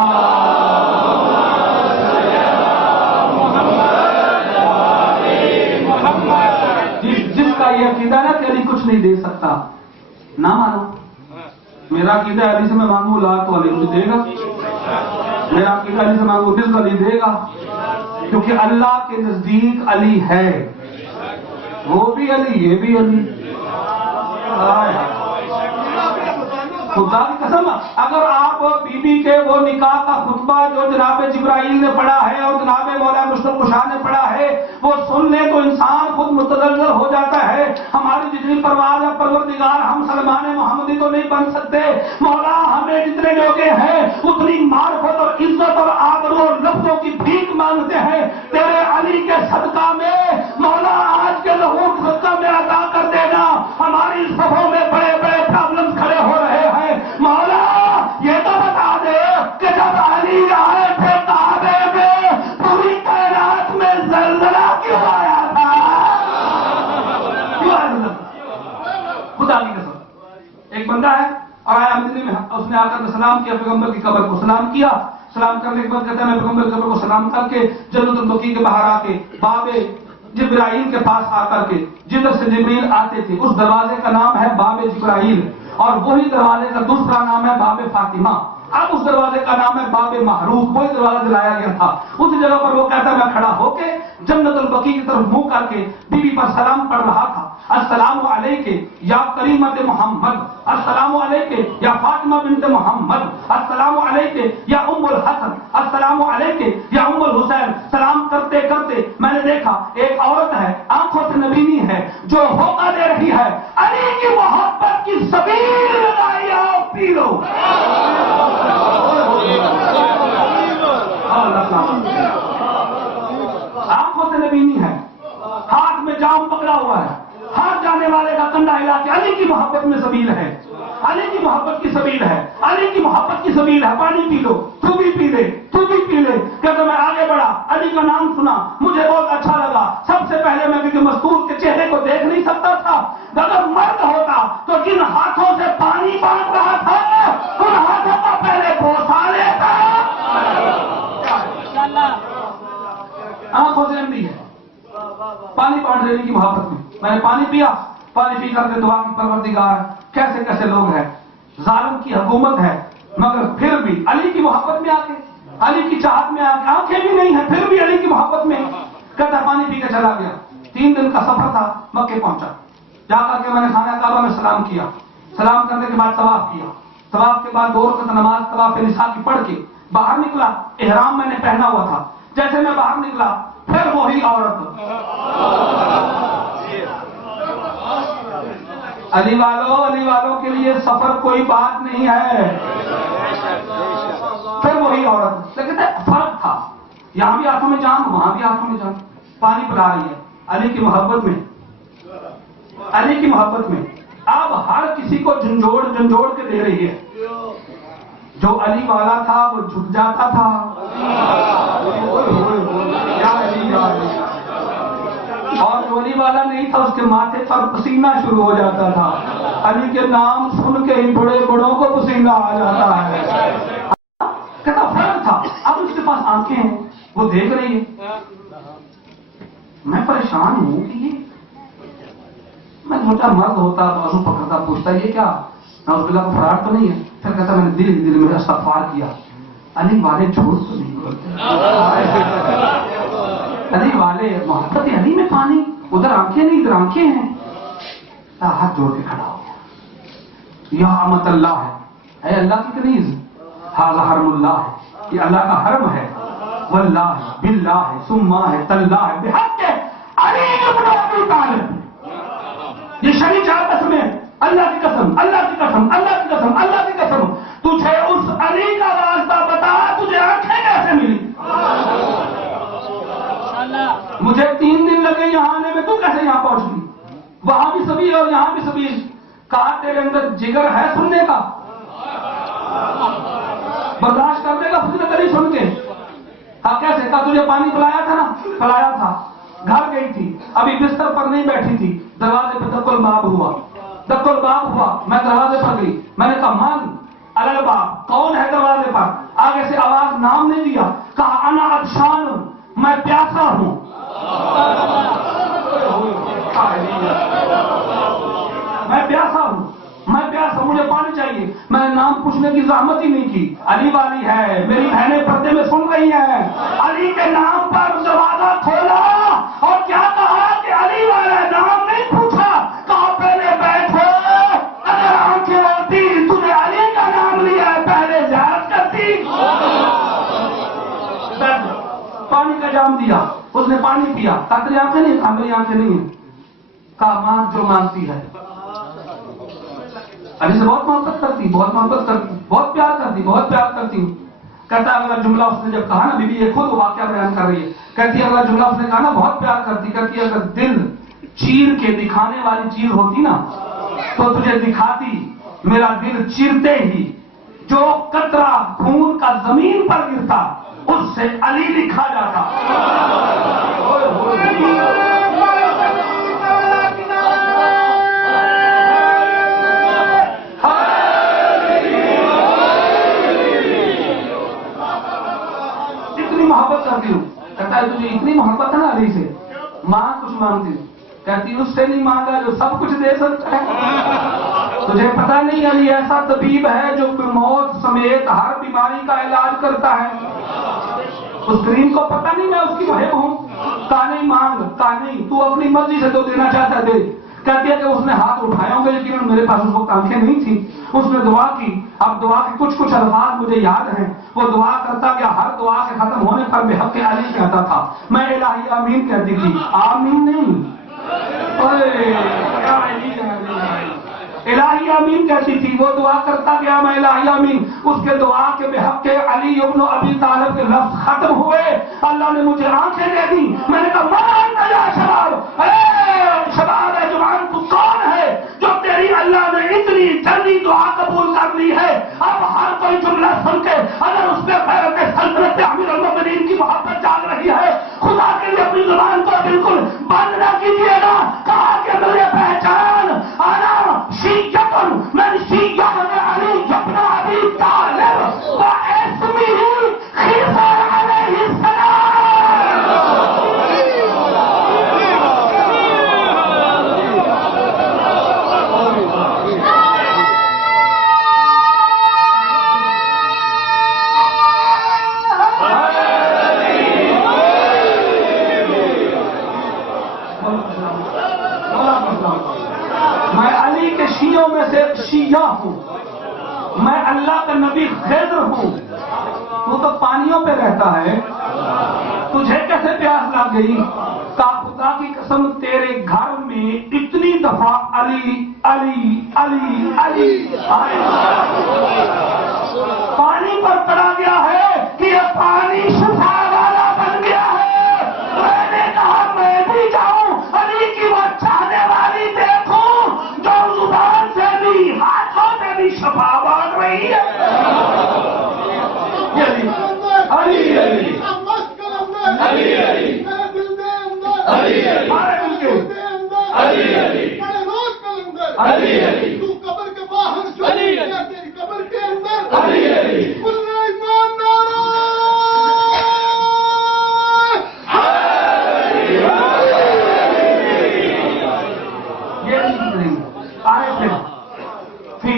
جس کا یہ عقیدہ نا کہ علی کچھ نہیں دے سکتا، نہ مانو۔ میرا عقیدہ علی سے میں مانگوں لا تو علی مجھے دے گا، میرا عقیدہ علی سے مانگوں رزق علی دے گا، کیونکہ اللہ کے نزدیک علی ہے، وہ بھی علی یہ بھی علی۔ خدا کی قسم اگر آپ بی بی کے وہ نکاح کا خطبہ جو جناب جبرائیل نے پڑھا ہے اور جناب مولا مشتاق کشا نے پڑھا ہے وہ سن لیں تو انسان خود متزلزل ہو جاتا ہے۔ ہماری جتنی پرواز ہے پروردگار ہم سلمان محمدی تو نہیں بن سکتے، مولا ہمیں جتنے لوگ ہیں اتنی معرفت اور عزت اور آبرو اور لفظوں کی بھیک مانگتے ہیں تیرے علی کے صدقہ میں، مولا آج کے ظہور صدقہ میں عطا کر دینا۔ ہماری صفوں میں بڑے بڑے پرابلم کھڑے ہو رہے ہیں، مولا یہ تو بتا دے کہ جب علی آئے تھے کعبے میں پوری کائنات میں زلزلہ کیوں آیا تھا؟ خدا کی قسم ایک بندہ ہے اور آیا مدینے میں، اس نے آ کر سلام کیا، پیغمبر کی قبر کو سلام کیا، سلام کرنے کے بعد کہتا ہے میں پیغمبر کی قبر کو سلام کر کے جنت البقیع کے باہر آ کے باب جبرائیل کے پاس آ کر کے جدھر سے جبریل آتے تھے اس دروازے کا نام ہے باب جبرائیل، اور وہی دروازے کا دوسرا نام ہے باب فاطمہ، اب اس دروازے کا نام ہے باب محروف، وہی دروازہ جلایا گیا تھا۔ اس جگہ پر وہ کہتا ہے میں کھڑا ہو کے جنت البقیع کی طرف منہ کر کے بی بی پر سلام پڑھ رہا تھا، السلام علیکہ یا کریمت محمد، السلام علیکہ یا فاطمہ بنت محمد، السلام علیکہ یا ام الحسن، السلام علیکہ یا ام الحسین۔ سلام کرتے کرتے میں نے دیکھا ایک عورت ہے آنکھوں سے نبینی ہے جو ہوکا دے رہی ہے علی کی محبت کی سبیل لگائی آؤ پی لو۔ آنکھوں سے نبینی ہے، ہاتھ میں جام پکڑا ہوا ہے، ہاتھ جانے والے کا کنڈا ہلا کے علی کی محبت میں سبیل ہے، علی کی محبت کی سبیل ہے، علی کی محبت کی سبیل ہے، پانی پی لو، تو بھی پی لے، تو بھی پی لے۔ کہتا میں آگے بڑھا، علی کا نام سنا، مجھے بہت اچھا لگا۔ سب سے پہلے میں کیونکہ مستور کے چہرے کو دیکھ نہیں سکتا تھا، اگر مرد ہوتا تو جن ہاتھوں سے پانی باندھ رہا تھا ان ہاتھوں کا پہلے بوسا لیتا۔ آنکھوں سے اندھی ہے، پانی بانٹ دینے کی محبت میں میں نے پانی پیا، پانی پی کر کے دعا کی پروردگار کیسے کیسے لوگ ہیں، ظالم کی حکومت ہے، مگر پھر بھی علی کی محبت میں آ کے، علی کی چاہت میں آ کے، آنکھیں بھی نہیں ہیں پھر بھی علی کی محبت میں، کہتا پانی پی کے چلا گیا۔ 3 دن کا سفر تھا، مکے پہنچا، جا کر کے میں نے خانہ کعبہ میں سلام کیا، سلام کرنے کے بعد طواف کیا، طواف کے بعد 2 رکعت نماز طواف نساء کی پڑھ کے باہر نکلا، احرام میں نے پہنا ہوا تھا، جیسے میں باہر نکلا پھر وہی عورت۔ علی والوں کے لیے سفر کوئی بات نہیں ہے، پھر وہی عورت، لیکن فرق تھا، یہاں بھی ہاتھوں میں جان، وہاں بھی ہاتھوں میں جان، پانی پلا رہی ہے علی کی محبت میں، علی کی محبت میں۔ اب ہر کسی کو جھنجھوڑ کے دے رہی ہے، جو علی والا تھا وہ جھک جاتا تھا، اور جو علی والا نہیں تھا اس کے ماتھے پر پسینہ شروع ہو جاتا تھا، علی کے نام سن کے ہی بڑوں کو پسینہ آ جاتا ہے۔ کہتا فرق تھا، اب اس کے پاس آنکھیں ہیں، وہ دیکھ رہی ہے۔ میں پریشان ہوں کہ یہ میں موٹا مرد ہوتا، بازو پکڑتا، پوچھتا یہ کیا نعوذ باللہ کو فراڈ تو نہیں ہے؟ پھر کہتا میں نے دل میں استغفار کیا، علی والے جھوٹ تو نہیں بولتے، علی والے محبت علی میں پانی، ادھر آنکھیں نہیں ادھر آنکھیں ہیں۔ ہاتھ جوڑ کے کھڑا ہو گیا، یا امت اللہ ہے، اے اللہ کی کنیز، ھذا حرم اللہ ہے، یہ اللہ کا حرم ہے، واللہ باللہ ثم ہے تاللہ ہے بحق علی بن ابی طالب، یہ شریک 4 قسمیں، اللہ کی قسم، اللہ کی قسم، اللہ کی قسم، اللہ کی قسم، تجھے اس علی کا واسطہ بتا، تجھے آنکھیں کیسے ملی؟ مجھے 3 دن لگے یہاں آنے میں، تو کیسے یہاں پہنچ گئی؟ وہاں بھی سبھی اور یہاں بھی سبھی۔ کہا تیرے اندر جگر ہے سننے کا، برداشت کرنے کا، فکر کری سن کے؟ ہاں کیسے؟ کہا تجھے پانی پلایا تھا نا؟ پلایا تھا، گھر گئی تھی، ابھی بستر پر نہیں بیٹھی تھی، دروازے پہ دق الباب ہوا، دق الباب ہوا، میں دروازے پر گئی، میں نے کہا من علی الباب، کون ہے دروازے پر؟ آگے سے آواز، نام نہیں دیا، کہا انا عطشان، میں پیاسا ہوں۔ میں پیاسا ہوں، میں پیاسا ہوں، مجھے پانی چاہیے۔ میں نے نام پوچھنے کی زحمت ہی نہیں کی، علی والی ہے، میری بہنیں پردے میں سن رہی ہیں، علی کے نام پر دروازہ کھولا اور کیا کہا کہ علی والا، نام نہیں پوچھا، کہا پہلے بیٹھو، اگر آنکھیں ہوتی تجھے علی کا نام لیا ہے پہلے زیارت کرتی۔ پانی کا جام دیا، اس نے پانی پیا، تیری آنکھیں نہیں؟ کہا میری آنکھیں نہیں ہیں۔ کہا مانگ جو مانگتی ہے۔ علی سے بہت محبت کرتی، بہت محبت کرتی، بہت پیار کرتی، بہت پیار کرتی ہوں۔ کہتا اگلا جملہ اس نے جب کہا نا، بی بی یہ خود واقعہ بیان کر رہی ہے، کہتی اگلا جملہ اس نے کہا نا بہت پیار کرتی، کہتی اگر دل چیر کے دکھانے والی چیز ہوتی نا تو تجھے دکھاتی، میرا دل چیرتے ہی جو قطرہ خون کا زمین پر گرتا اس سے علی لکھا جاتا۔ اتنی محبت کرتی ہوں، کہتا ہے تجھے اتنی محبت ہے نا علی سے، ماں کچھ مانگتی ہوں، کہتی اس سے نہیں مانگا جو سب کچھ دے سکتا ہے۔ تجھے پتا نہیں علی ایسا طبیب ہے جو موت سمیت ہر بیماری کا علاج کرتا ہے۔ اس کریم کو پتا نہیں میں اس کی محب ہوں۔ کہا نہیں مانگ، کہا نہیں تو اپنی مرضی سے تو دینا چاہتا دے۔ کہتی ہے کہ اس نے ہاتھ اٹھایا ہوں گے لیکن میرے پاس اس وقت آنکھیں نہیں تھی، اس نے دعا کی۔ اب دعا کے کچھ الفاظ مجھے یاد ہیں، وہ دعا کرتا کہ ہر دعا کے ختم ہونے پر میں حق علی کہتا تھا، میں الہی آمین کہتی تھی، آمین نہیں، الہی آمین کہتی تھی۔ وہ دعا کرتا گیا میں الہی آمین، اس کے دعا کے بحق علی ابن ابی طالب کے لفظ ختم ہوئے، اللہ نے مجھے آنکھیں دے دی۔ میں نے کہا من یا شباب، اے شباب اے جوان، تو کون ہے جو تیری اللہ نے اتنی جلدی دعا قبول کر لی ہے؟ اب ہر کوئی جملہ سن کے اگر اس پہ غیرت سلطنت امیر المؤمنین کی محبت جاگ رہی ہے، خدا کے لیے اپنی زبان کو بالکل بند نہ کیجیے گا۔ کہا کہ مجھے پہچان آنا شیعتن من شیعت علی ابن ابی طالب و اسمہ خضر علیہ السلام۔ اللہ کا نبی خضر ہوں، تو تو پانیوں پہ رہتا ہے، تجھے کیسے پیاس لگ گئی؟ خدا کی قسم تیرے گھر میں اتنی دفعہ علی علی علی علی پانی پر پڑا گیا ہے کہ یہ پانی شفا والا بن گیا ہے۔ میں نے کہا میں بھی جاؤں علی کی وہ چاہنے والی دیکھوں جو زبان سے بھی ہاتھوں سے بھی شفا بانٹ رہی ہے۔ علی علی علی علی علی علی علی علی تو قبر کے باہر جو تیری قبر کے اندر علی علی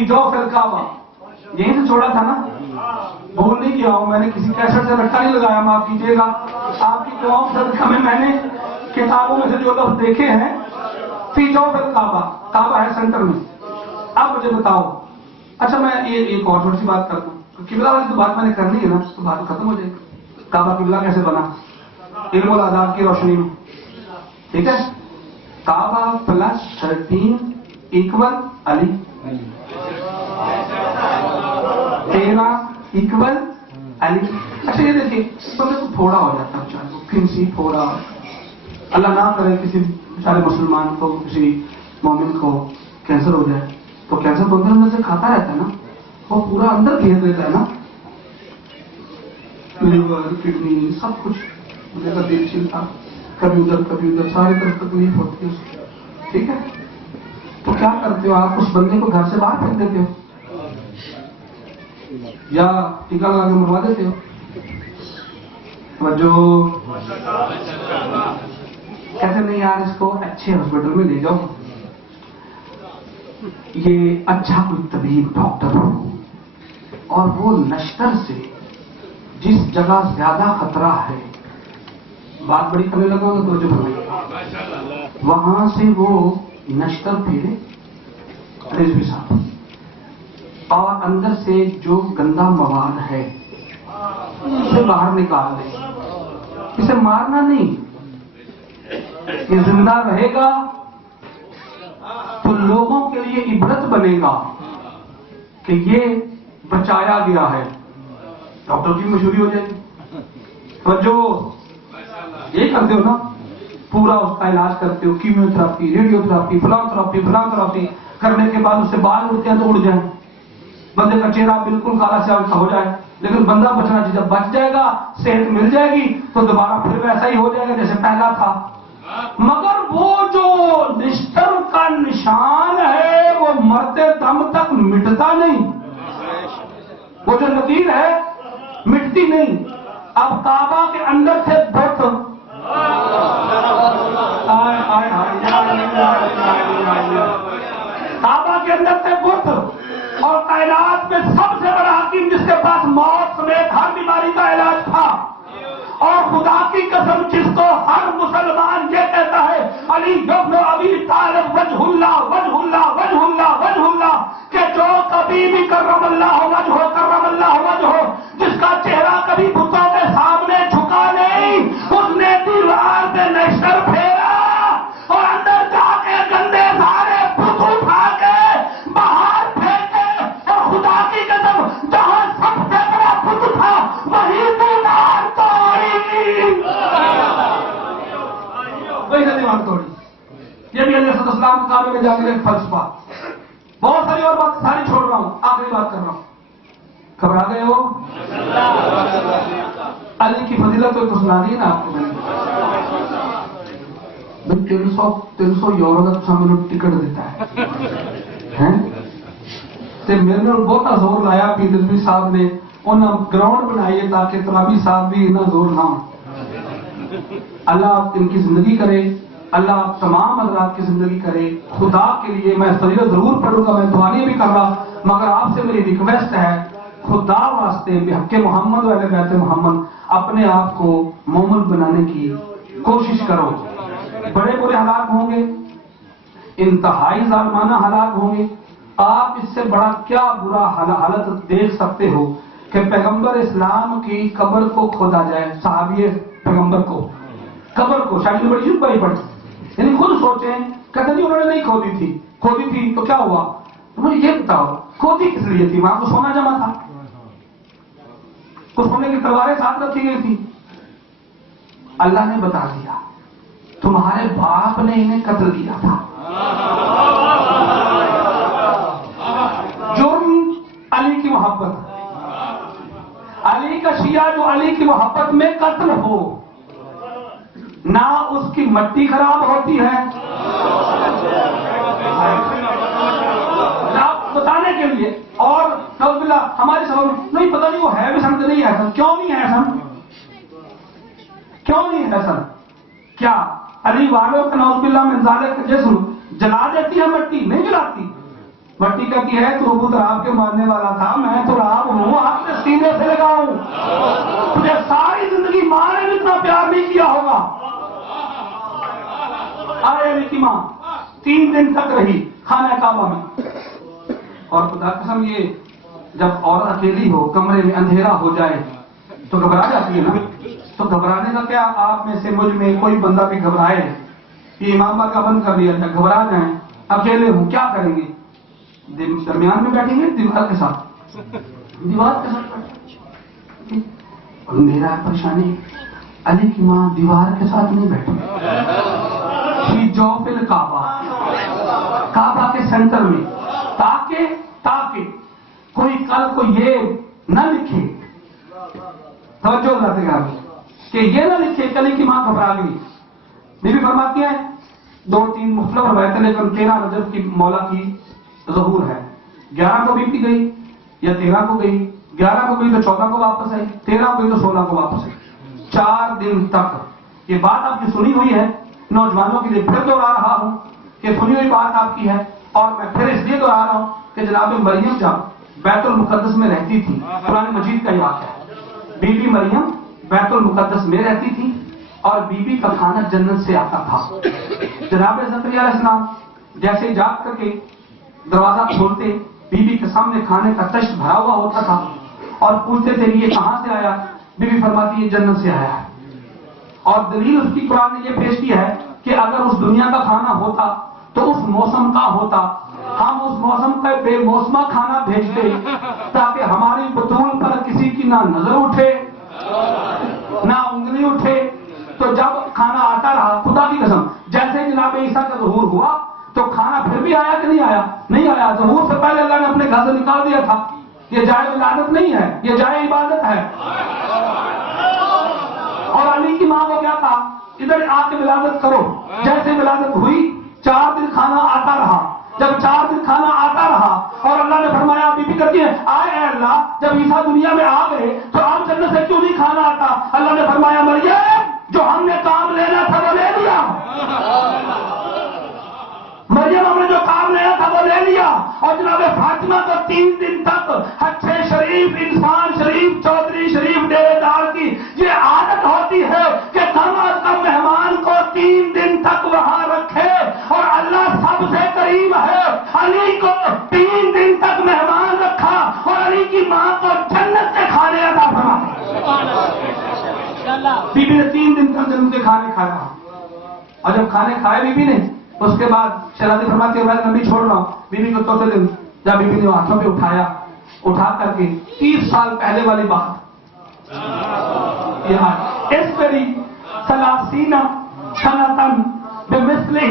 جو فرقہ یہیں سے چھوڑا تھا نا، بھول نہیں کیا ہوں، میں نے کسی کیسٹ سے رکھا نہیں لگایا، معاف کیجیے گا۔ آپ کی قوم صدقہ میں نے کتابوں میں سے جو لفظ دیکھے ہیں، فی جو فرقہ کعبہ ہے سینٹر میں۔ اب مجھے بتاؤ، اچھا میں ایک اور چھوٹی سی بات کرتا ہوں، قبلہ والی تو بات میں نے کرنی ہے نا، تو بات ختم ہو جائے گی۔ کعبہ قبلہ کیسے بنا؟ علم الآداب کی روشنی میں، ٹھیک ہے؟ کعبہ پلس 13 ایکول علی، 13 ایکول علی۔ اچھا یہ دیکھیے بندے کو تھوڑا ہو جاتا ہے، بیچارے کو کھنسی تھوڑا، اللہ نہ کرے کسی بیچارے مسلمان کو، کسی مومن کو کینسر ہو جائے تو کینسر تو اندر سے کھاتا رہتا ہے نا، وہ پورا اندر گھیر دیتا ہے نا، لیور کڈنی سب کچھ، مجھے کا دل چھلتا کبھی ادھر ساری طرف تکلیف ہوتی ہے اس کی، ٹھیک ہے؟ تو کیا کرتے ہو آپ؟ اس بندے کو گھر سے باہر پھینک دیتے ہو یا ٹیکہ لگا کے مروا دیتے ہو؟ جو کہتے نہیں یار اس کو اچھے ہاسپٹل میں لے جاؤ، یہ اچھا کوئی طبیب ڈاکٹر ہو، اور وہ نشتر سے جس جگہ زیادہ خطرہ ہے، بات بڑی کرنے لگا تو جو بنائی، وہاں سے وہ نشتر پھیرے رضوی صاحب، اور اندر سے جو گندا مواد ہے اسے باہر نکال دے، اسے مارنا نہیں، یہ زندہ رہے گا تو لوگوں کے لیے عبرت بنے گا کہ یہ بچایا گیا ہے، ڈاکٹر کی مشہوری ہو جائے گی۔ اور جو یہ کرتے ہو نا، پورا اس کا علاج کرتے ہو، کیمیو تھراپی، ریڈیو تھراپی، فلاں تھراپی کرنے کے بعد اس سے بال اڑتے ہیں تو اڑ جائیں، بندے کا چہرہ بالکل کالا سیاہ ہو جائے، لیکن بندہ بچنا چاہیے، جب بچ جائے گا، صحت مل جائے گی تو دوبارہ پھر ویسا ہی ہو جائے گا جیسے پہلا تھا۔ مگر وہ جو نشتر کا نشان ہے وہ مرتے دم تک مٹتا نہیں، وہ جو نذیر ہے مٹتی نہیں۔ اب کعبہ کے اندر تھے بت، کعبہ کے اندر تھے بت، اور کائنات میں سب سے بڑا حکیم جس کے پاس موت سمیت ہر بیماری کا علاج تھا، اور خدا کی قسم جس کو ہر مسلمان یہ کہتا ہے علی ابن ابی طالب وجہ اللہ وجہ اللہ وجہ اللہ وجہ اللہ، کہ جو کبھی بھی کرم اللہ وجہ ہو، جس کا چہرہ کبھی بتوں کے سامنے جھکا نہیں، اس نے دیوار پہ نشتر پھیرا اور اندر جا کے گندے سارے بت اٹھا کے باہر پھینکے، اور خدا کی قسم جہاں سب سے بڑا بت تھا وہی دیوار توڑی۔ یہ بھی علیہ السلام کے کعبے میں جا کر ایک فلسفہ، بہت ساری اور بات ساری چھوڑ رہا ہوں، آخری بات کر رہا ہوں، گھبرا گئے ہو؟ علی کی فضیلت تو سنا دی نا آپ کو میں نے، 300 یورو کا سامنے ٹکٹ دیتا ہے، میرے نے بہت زور لایا پی رضوی صاحب نے، انہوں گراؤنڈ بنائیے تاکہ ترابی صاحب بھی اتنا زور نہ ہو۔ اللہ آپ ان کی زندگی کرے، اللہ آپ تمام حضرات کی زندگی کرے۔ خدا کے لیے میں فضیلت ضرور پڑھوں گا، میں دعا نہیں بھی کر رہا، مگر آپ سے میری ریکویسٹ ہے، خدا واسطے بحق محمد و اہل بیت محمد اپنے آپ کو مومن بنانے کی کوشش کرو۔ بڑے برے حالات ہوں گے، انتہائی ظالمانہ حالات ہوں گے، آپ اس سے بڑا کیا برا حالت دیکھ سکتے ہو کہ پیغمبر اسلام کی قبر کو کھودا جائے، صحابی پیغمبر کو قبر کو، شاید بڑی بڑی پڑی، یعنی خود سوچیں، کہتے نہیں انہوں نے نہیں کھودی تھی تو کیا ہوا؟ تو مجھے یہ بتاؤ کھودی کس لیے تھی؟ وہاں کو سونا جمع تھا، کچھ سونے کی تلواریں ساتھ رکھی گئی تھی. اللہ نے بتا دیا تمہارے باپ نے انہیں قتل کیا تھا. جرم علی کی محبت، علی کا شیعہ جو علی کی محبت میں قتل ہو، نہ اس کی مٹی خراب ہوتی ہے، بتانے کے لیے. اور نعوذ باللہ ہماری سبب نہیں، پتہ نہیں وہ ہے بھی سمجھ نہیں ہے حسن. کیوں نہیں ہے حسن؟ کیوں نہیں ہے حسن؟ کیا علی والوں کا نعوذ باللہ من ذالک جسم جلا دیتی ہے مٹی؟ نہیں جلاتی. مٹی کہتی ہے تو ابو تراب کے ماننے والا تھا، میں تو راب ہوں، آپ نے سینے سے لگاؤں، تجھے ساری زندگی ماں نے بھی اتنا پیار نہیں کیا ہوگا. ارے علی کی ماں 3 دن تک رہی خانہ کعبہ میں. اور خدا قسم یہ جب عورت اکیلی ہو، کمرے میں اندھیرا ہو جائے تو گھبرا جاتی ہے نا. تو گھبرانے کا کیا، آپ میں سے مجھ میں کوئی بندہ بھی گھبرائے، یہ امام کا بند کر دیا جائے، گھبرا جائیں، اکیلے ہوں، کیا کریں گے؟ درمیان میں بیٹھیں گے دیوار کے ساتھ، دیوار کے ساتھ. میرا پریشانی علی کی ماں دیوار کے ساتھ نہیں بیٹھی، جوف الکعبہ، کعبہ کے سینٹر میں، تاکہ کوئی کل کو یہ نہ لکھے، توجہ رہتے گا کہ یہ نہ لکھے کہ علی کی ماں گھبرا گئی. بی بی فرماتی ہیں 2-3 مختلف روایتیں، لیکن 13 رجب کی مولا کی ظہور ہے. 11 کو بی بی گئی یا 13 کو گئی، 11 کو گئی تو 14 کو واپس آئی، 13 کو گئی تو 16 کو واپس آئی. 4 دن تک. یہ بات آپ کی سنی ہوئی ہے، نوجوانوں کے لیے پھر دوہرا رہا ہوں کہ سنی ہوئی بات آپ کی ہے. اور میں پھر اس لیے دوہرا رہا ہوں کہ جناب مریم جب بیت المقدس میں رہتی تھی، قرآن مجید کا یہ واقعہ ہے، بی بی مریم بیت المقدس میں رہتی تھی اور بی بی کا کھانا جنت سے آتا تھا. جناب زکریا علیہ السلام جیسے جاگ کر کے دروازہ کھولتے، بی بی کے سامنے کھانے کا تشت بھرا ہوا ہوتا تھا اور پوچھتے تھے یہ کہاں سے آیا؟ بی بی فرماتی ہے جنت سے آیا ہے. اور دلیل اس کی قرآن نے یہ پیش کی ہے کہ اگر اس دنیا کا کھانا ہوتا تو اس موسم کا ہوتا، ہم اس موسم کا بے موسمہ کھانا بھیجتے تاکہ ہماری بطول پر کسی کی نہ نظر اٹھے نہ انگلی اٹھے. تو جب کھانا آتا رہا، خدا کی قسم جیسے جناب عیسیٰ کا ظہور ہوا تو کھانا پھر بھی آیا کہ نہیں آیا؟ نہیں آیا. ظہور سے پہلے اللہ نے اپنے گھر سے نکال دیا تھا. یہ جائے ولادت نہیں ہے، یہ جائے عبادت ہے. اور علی کی ماں کو کیا کہا؟ ادھر آ کے ولادت کرو. جیسے ولادت ہوئی 4 دن کھانا آتا رہا. جب 4 دن کھانا آتا رہا اور اللہ نے فرمایا، بی بی کہتی ہے آئے اے اللہ جب عیسیٰ دنیا میں آ گئے تو آپ جنت سے کیوں نہیں کھانا آتا؟ اللہ نے فرمایا مریم جو ہم نے کام لینا تھا وہ لے لیا. مریم ہم نے جو کام لینا تھا وہ لے لیا. اور جناب فاطمہ کو 3 دن تک اچھے شریف انسان شریف چودھری شریف ڈیرے دار کی یہ عادت ہوتی ہے کہ کم از کم مہمان کو 3 دن تک وہاں رکھے. اور اللہ سب سے قریب ہے، علی کو 3 دن تک مہمان رکھا اور علی کی ماں کو جنت کے کھانے عطا فرمائے. بی بی نے 3 دن تک جنت کے کھانے کھایا. اور جب کھانے کھائے بی بی نے، اس کے بعد شہزادی فرماتی ہے میں نبی چھوڑ رہا ہوں. بی بی کو چوتھے دن جب بی بی نے ہاتھوں پہ اٹھایا، اٹھا کر کے 30 سال پہلے والی بات یہاں اس پری 30 سنتن بمثلہ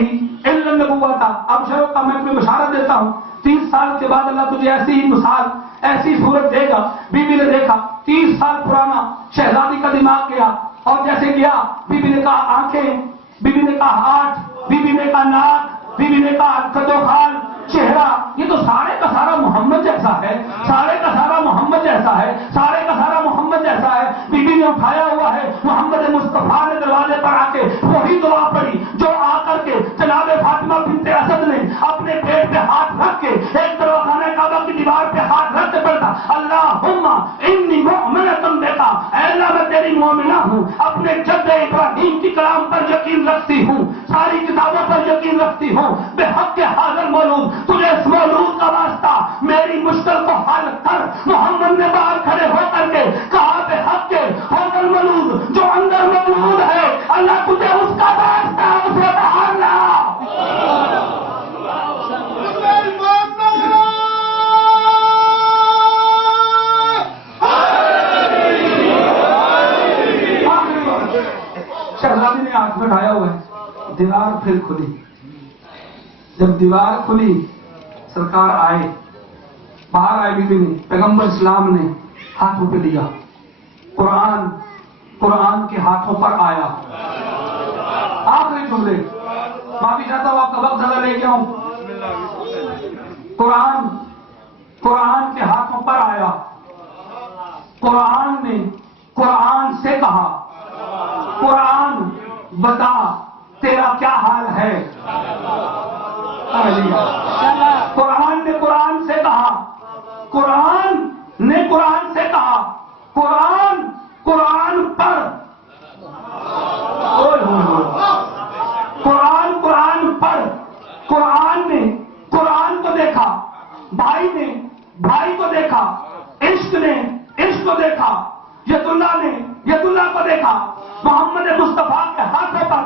الا النبوۃ. اب شروع کا میں تمہیں بشارت دیتا ہوں 30 سال کے بعد اللہ تجھے ایسی ہی مثال ایسی صورت دے گا. بی بی نے دیکھا 30 سال پرانا شہزادی کا دماغ گیا اور جیسے گیا بی بی نے کہا آنکھیں، بی بی نے کہا ہاتھ، بی بی نے کہا ناک، بی بی نے کہا کدو خال، چہرہ. یہ تو سارے کا سارا محمد جیسا ہے، سارے کا سارا محمد جیسا ہے، سارے کا سارا محمد جیسا ہے. بی بی نے اٹھایا ہوا ہے. محمد مصطفیٰ نے دروازے پر آ کے وہی دعا پڑھی جو آ کر کے جناب فاطمہ بنت اسد نے اپنے پیٹ پہ ہاتھ رکھ کے ایک طرف خانہ کعبہ کی دیوار پہ ہاتھ رکھ کے پڑھتا، اللہم انی مؤمنۃ بک، اے اللہ میں تیری مومنہ ہوں، اپنے جد ابراہیم کی کلام پر یقین رکھتی ہوں، ساری کتابوں پر یقین رکھتی ہوں، بے حق حاضر مولود تجھے اس مولود کا واسطہ مشکل کو حل کر. محمد نے باہر کھڑے ہو کر کے کہا کہ حق کے ہوکل مولود جو اندر موجود ہے اللہ تجھے اس کا واسطہ اسے باہر لا. شہزادی نے ہاتھ بٹھایا ہوا ہے. دیوار پھر کھلی. جب دیوار کھلی سرکار آئے, باہر آئے بھی نہیں. پیغمبر اسلام نے ہاتھوں پہ لیا. قرآن کے ہاتھوں پر آیا. آخری جملے معافی چاہتا ہوں, آپ کا وقت زیادہ لے کے آؤں. قرآن کے ہاتھوں پر آیا. قرآن نے قرآن سے کہا, قرآن بتا تیرا کیا حال ہے. قرآن نے قرآن سے کہا, قرآن نے قرآن سے کہا, قرآن پر قرآن پر. قرآن نے قرآن کو دیکھا, بھائی نے بھائی کو دیکھا, عشق نے عشق کو دیکھا, یت اللہ نے یت اللہ کو دیکھا. محمد مصطفیٰ کے ہاتھوں پر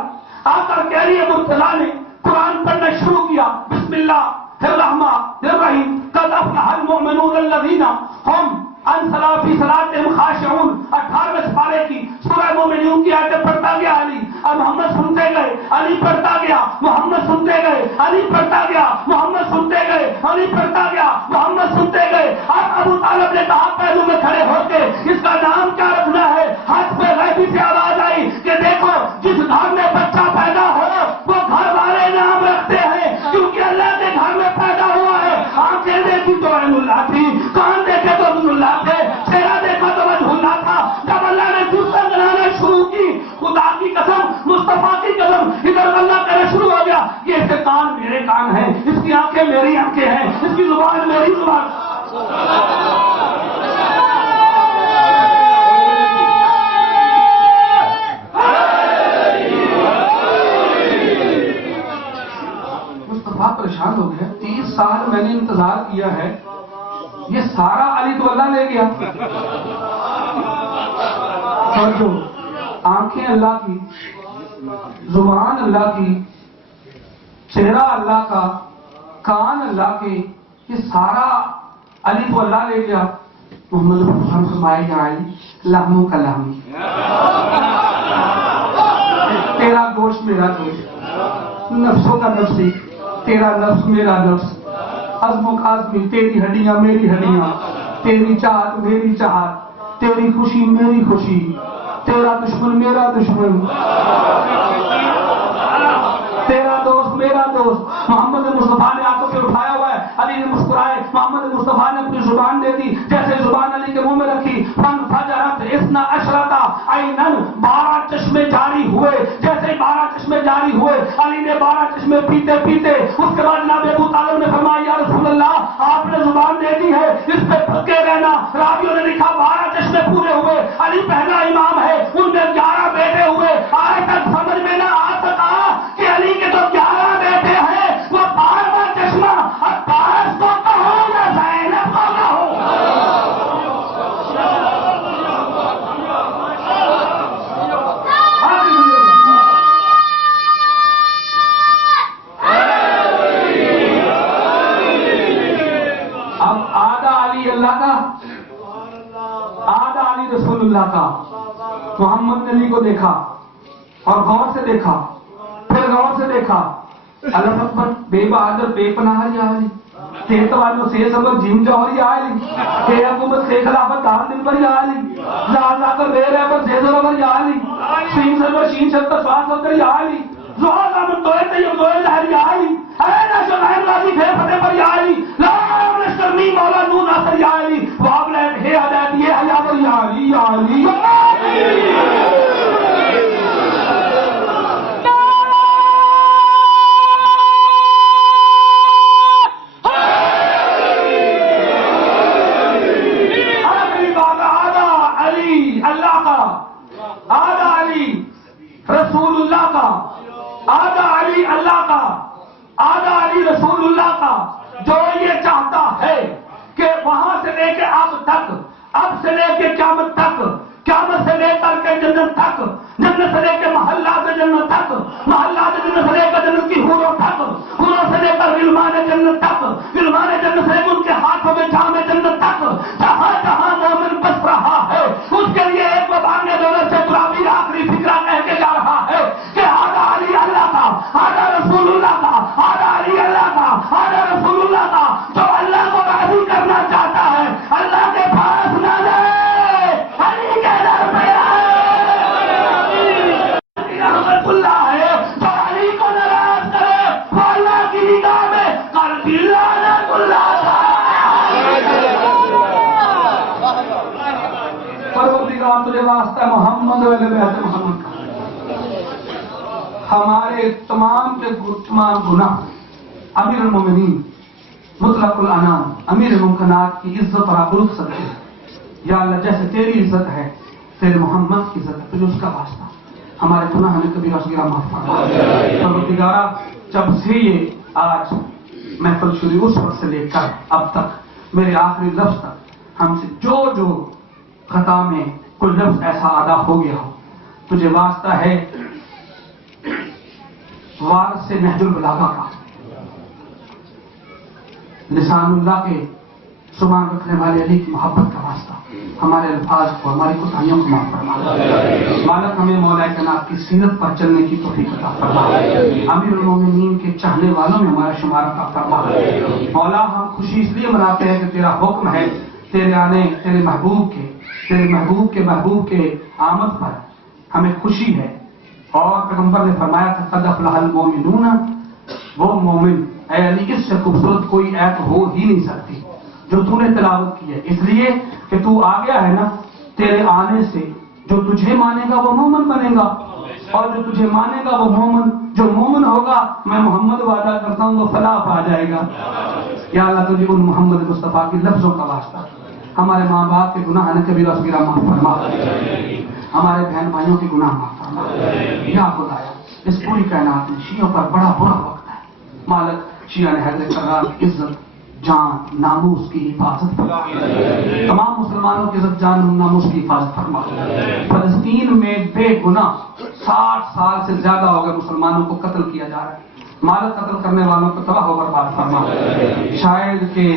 آ کر کہہ مبتلا نے قرآن پڑھنا شروع کیا. بسم اللہ الرحمن الرحیم. قد افلح المؤمنون الذین هم عن صلاتهم خاشعون. 18ویں سپارے کی سورہ مومنون کی آیتیں پڑھتا گیا علی, اور محمد سنتے گئے, علی پڑھتا گیا, محمد سنتے گئے, علی پڑھتا گیا, محمد سنتے گئے, علی پڑھتا گیا, محمد سنتے گئے. اب ابو طالب نے کہا پہلو میں کھڑے ہو کے اس کا نام کیا رکھنا ہے. ہاتھ پہ غیبی سے آواز آئی کہ دیکھو جس گھر میں بچہ پیدا ہو وہ گھر والے نام رکھتے ہیں کیونکہ اللہ کے گھر میں پیدا ہوا ہے. آنکھیں دیکھی تو عین اللہ تھی, کان دیکھے تو عبد اللہ تھے, چہرہ دیکھا تو وجہ اللہ تھا. جب اللہ نے دوسرا بنانا شروع کی, خدا کی قسم مصطفیٰ کی قسم, ادھر اللہ کہنا شروع ہو گیا کہ اس کے کان میرے کان ہیں, اس کی آنکھیں میری آنکھیں ہیں, اس کی زبان میری زبان. مصطفیٰ پریشان ہو گیا. 30 سال میں نے انتظار کیا ہے, یہ سارا علی تو اللہ لے گیا. اور جو آنکھیں اللہ کی, زبان اللہ کی, چہرہ اللہ کا, کان اللہ کے, یہ سارا علی تو اللہ لے گیا. محمد رسول فرمائے گا علی لہموں کا لہم, تیرا گوشت میرا گوشت, نفسوں کا نفسی, تیرا نفس میرا نفس, عزم و عزمی, تیری ہڈیاں میری ہڈیاں, تیری چاہت میری چاہت, تیری خوشی میری خوشی, تیرا دشمن میرا دشمن, تیرا دوست میرا دوست. محمد مصطفیٰ نے آنکھوں سے اٹھایا ہوا ہے, علی نے مسکرائے. محمد مصطفیٰ نے اپنی زبان دے دی, جیسے زبان علی کے منہ میں رکھی. فنفجرت 12 عینن, 12 چشمے جاری ہوئے. جیسے 12 چشمے جاری ہوئے, علی نے 12 چشمے پیتے پیتے اس کے بعد جناب ابو طالب نے فرمایا یا رسول اللہ آپ نے زبان دے دی ہے, اس پہ پکے رہنا. راویوں نے لکھا 12 چشمے پورے ہوئے. علی پہلا امام ہے, ان میں 11 بیٹے ہوئے. آج تک سمجھ میں نہ آ سکا کہ علی کے تو 11 بیٹے ہیں, وہ 12واں چشمہ عباس کو کہو یا زینب کو کہو. اب آدھا علی اللہ کا, آدھا علی رسول اللہ کا. محمد علی کو دیکھا اور غور سے دیکھا, پھر غور سے دیکھا. اللہ اکبر, بے بہادر بے پناہ یا علی, تیت والوں سے سبق جم جوہر یا علی, کہ حکومت سے خلافت دار دن پر یا علی, لا کر رہ رہ پر سے ضرور یا علی, شین سر پر شین سر پر سواد سر یا علی, زہا من دوئے تیب دوئے لہر یا علی, اے نشر اہم راضی پھر فتح پر یا علی, لا نشر می مولا نون ناصر یا علی, واب لہت ہے حدیت یہ حیاب یا علی یا علی یا علی. آدھا علی رسول اللہ کا, آدھا علی اللہ کا, آدھا علی رسول اللہ کا. جو یہ چاہتا ہے کہ وہاں سے لے کے اب تک، اب سے لے کے قیامت تک، قیامت سے لے کر کے جنت تک، جنت سے لے کے محلہ سے جنت تک، محلہ سے جنت سے لے کر جنت کی حوروں تک، حوروں سے لے کر غلمان جنت تک، غلمان جنت سے لے کر ان کے ہاتھوں میں جام جنت تک، جہاں جہاں مومن بس رہا ہے اس کے لیے ایک وبانے دولت سے ترابی آخری فکرہ کہہ کے جا رہا ہے کہ آدھا علی اللہ کا، آدھا رسول اللہ کا، آدھا علی اللہ کا، آدھا رسول اللہ کا، جو اللہ کو راضی کرنا چاہتا ہے اللہ کے پاس نہ جائے، علی کے در پہ رحمت اللہ ہے، جو علی کو ناراض کرے وہ اللہ کی نگاہ میں قلبی لعنت اللہ پروردگار تجھے واسطہ محمد و اہل بیت محمد کا ہمارے تمام کے تمام گناہ امیر المومنین مطلق الانام امیر ممکنات کی عزت اور آبرو سکتے یا اللہ جیسے تیری عزت ہے تیرے محمد کی عزت ہے تجھے اس کا واسطہ ہمارے گناہ نے کبھی صغیرہ معاف فرما پروردگارا جب سے یہ آج محفل شروع اس وقت سے لے کر اب تک میرے آخری لفظ تک ہم سے جو خطا میں کوئی لفظ ایسا ادا ہو گیا ہو تجھے واسطہ ہے وارث سے نہج البلاغہ کا لسان اللہ کے زبان رکھنے والے علی کی محبت کا واسطہ ہمارے الفاظ کو ہماری کوتاہیوں کو معاف فرما مالک ہمیں مولا کائنات کی سیرت پر چلنے کی توفیق عطا فرما امیر المومنین کے چاہنے والوں میں ہمارا شمار عطا فرما مولا ہم خوشی اس لیے مناتے ہیں کہ تیرا حکم ہے تیرے آنے تیرے محبوب کے آمد پر ہمیں خوشی ہے اور پیغمبر نے فرمایا تھا قد افلح المومنون وہ مومن اے علی اس سے خوبصورت کوئی ایت ہو ہی نہیں سکتی جو تو نے تلاوت کی ہے اس لیے کہ تو آ گیا ہے نا تیرے آنے سے جو تجھے مانے گا وہ مومن بنے گا اور جو تجھے مانے گا وہ مومن جو مومن ہوگا میں محمد وعدہ کرتا ہوں وہ فلاح پا جائے گا یا اللہ تجھے ان محمد مصطفیٰ کی لفظوں کا واسطہ ہمارے ماں باپ کے گناہ کبیرہ صغیرہ معاف فرما ہمارے بہن بھائیوں کے گناہ معاف فرما یا خدایا اس پوری کائنات میں شیعوں پر بڑا برا وقت ہے مالک شیعہ نے حیدر کرار کی عزت جان ناموس کی حفاظت فرما تمام مسلمانوں کی عزت جان ناموس کی حفاظت فرما فلسطین میں بے گناہ 60 سال سے زیادہ ہو گئے مسلمانوں کو قتل کیا جا رہا ہے مالک قتل کرنے والوں کو تباہ و برباد فرما شاید کہ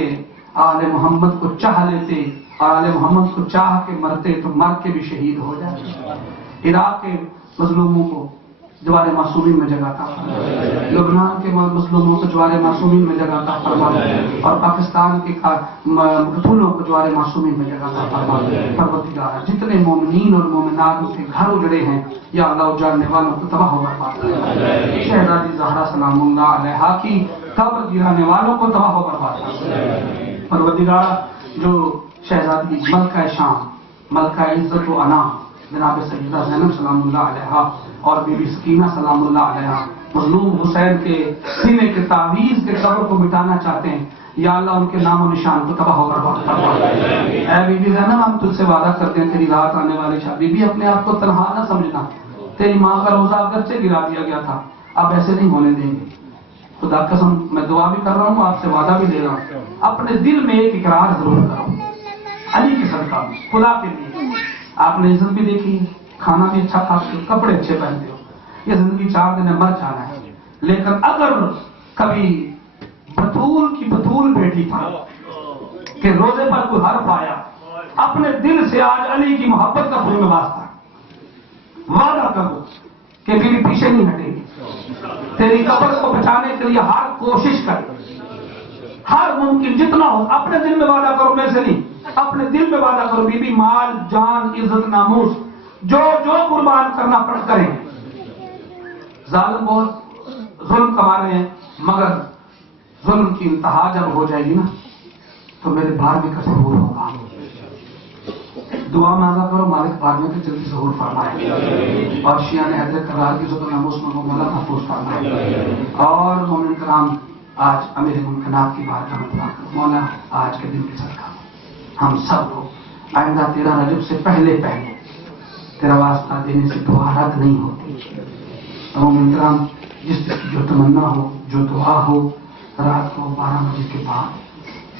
آل محمد کو چاہ لیتے اور آل محمد کو چاہ کے مرتے تو مر کے بھی شہید ہو جاتے عراق کے مظلوموں کو جوار معصومین میں جگہ عطا فرما لبنان کے مظلوموں کو جوار معصومین میں جگہ عطا فرما اور پاکستان کے مقتولوں کو جوار معصومین میں جگہ عطا فرما پروردگار جتنے مومنین اور مومنات کے گھر اجڑے ہیں یا اللہ اجاڑنے والوں کو تباہ و برباد فرما شہزادی زہرا سلام اللہ علیہا کی قبر گرانے والوں کو تباہ و برباد فرما پروردگار جو شہزادی ملکہ شام ملکہ عزت و انام جناب سیدہ زینب سلام اللہ علیہا اور بی بی سکینہ سلام اللہ علیہا مظلوم حسین کے سینے کے تعویذ کے قبر کو مٹانا چاہتے ہیں یا اللہ ان کے نام و نشان کو تباہ و برباد فرما اے بی بی زینب ہم تجھ سے وعدہ کرتے ہیں تیری رات آنے والی شادی بھی اپنے آپ کو تنہا نہ سمجھنا تیری ماں کا روزہ اگرچہ گرا دیا گیا تھا اب ایسے نہیں ہونے دیں گے خدا قسم میں دعا بھی کر رہا ہوں آپ سے وعدہ بھی دے رہا ہوں اپنے دل میں ایک اقرار ضرور کرو علی کے صدقہ خدا کے لیے آپ نے عزت بھی دیکھی کھانا بھی اچھا کھاتے ہو کپڑے اچھے پہنتے ہو یہ زندگی 4 دن مر جانا ہے لیکن اگر کبھی بطول کی بطول بیٹی تھا کہ روزے پر کوئی حرف آیا اپنے دل سے آج علی کی محبت کا خون میں واسطہ وعدہ کرو کہ میری پیچھے نہیں ہٹے گی تیری قبر کو بچانے کے لیے ہر کوشش کر ہر ممکن جتنا ہو اپنے دل میں وعدہ کرو میں سے نہیں اپنے دل میں وعدہ کرو بی بی مال جان عزت ناموس جو قربان کرنا پڑ کریں ظالم بہت ظلم کما رہے ہیں مگر ظلم کی انتہا جب ہو جائے گی نا تو میرے بھاگ کا ظہور ہوگا دعا مانگا کرو مالک بھاگنے کے جلدی ظہور فرمائے اور شیعہ نے حیدر کرار کی عزت و ناموس میں مولا محفوظ فرمائے اور مومن کرام آج امیر ممکنات کی بات کا مولا آج کے دن کے صدقہ ہم سب کو آئندہ 13 رجب سے پہلے تیرا واسطہ دینے سے دعا رد نہیں ہوتی مومن کرام جس کی جو تمنا ہو جو دعا ہو رات کو 12 بجے کے بعد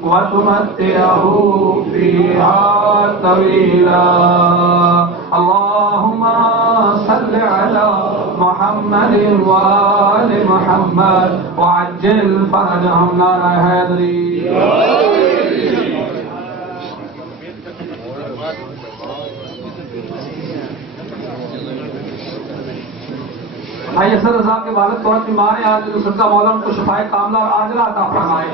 وتمتعه فيها طويلا اللهم صل على محمد محمد وآل محمد وعجل فرجهم نار حیدری. بھائی اسد صاحب کے والد بہت بیمار ہیں. آج صدقہ مولا ان کو شفائے کاملہ اور عاجلہ عطا فرمائے.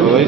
وہی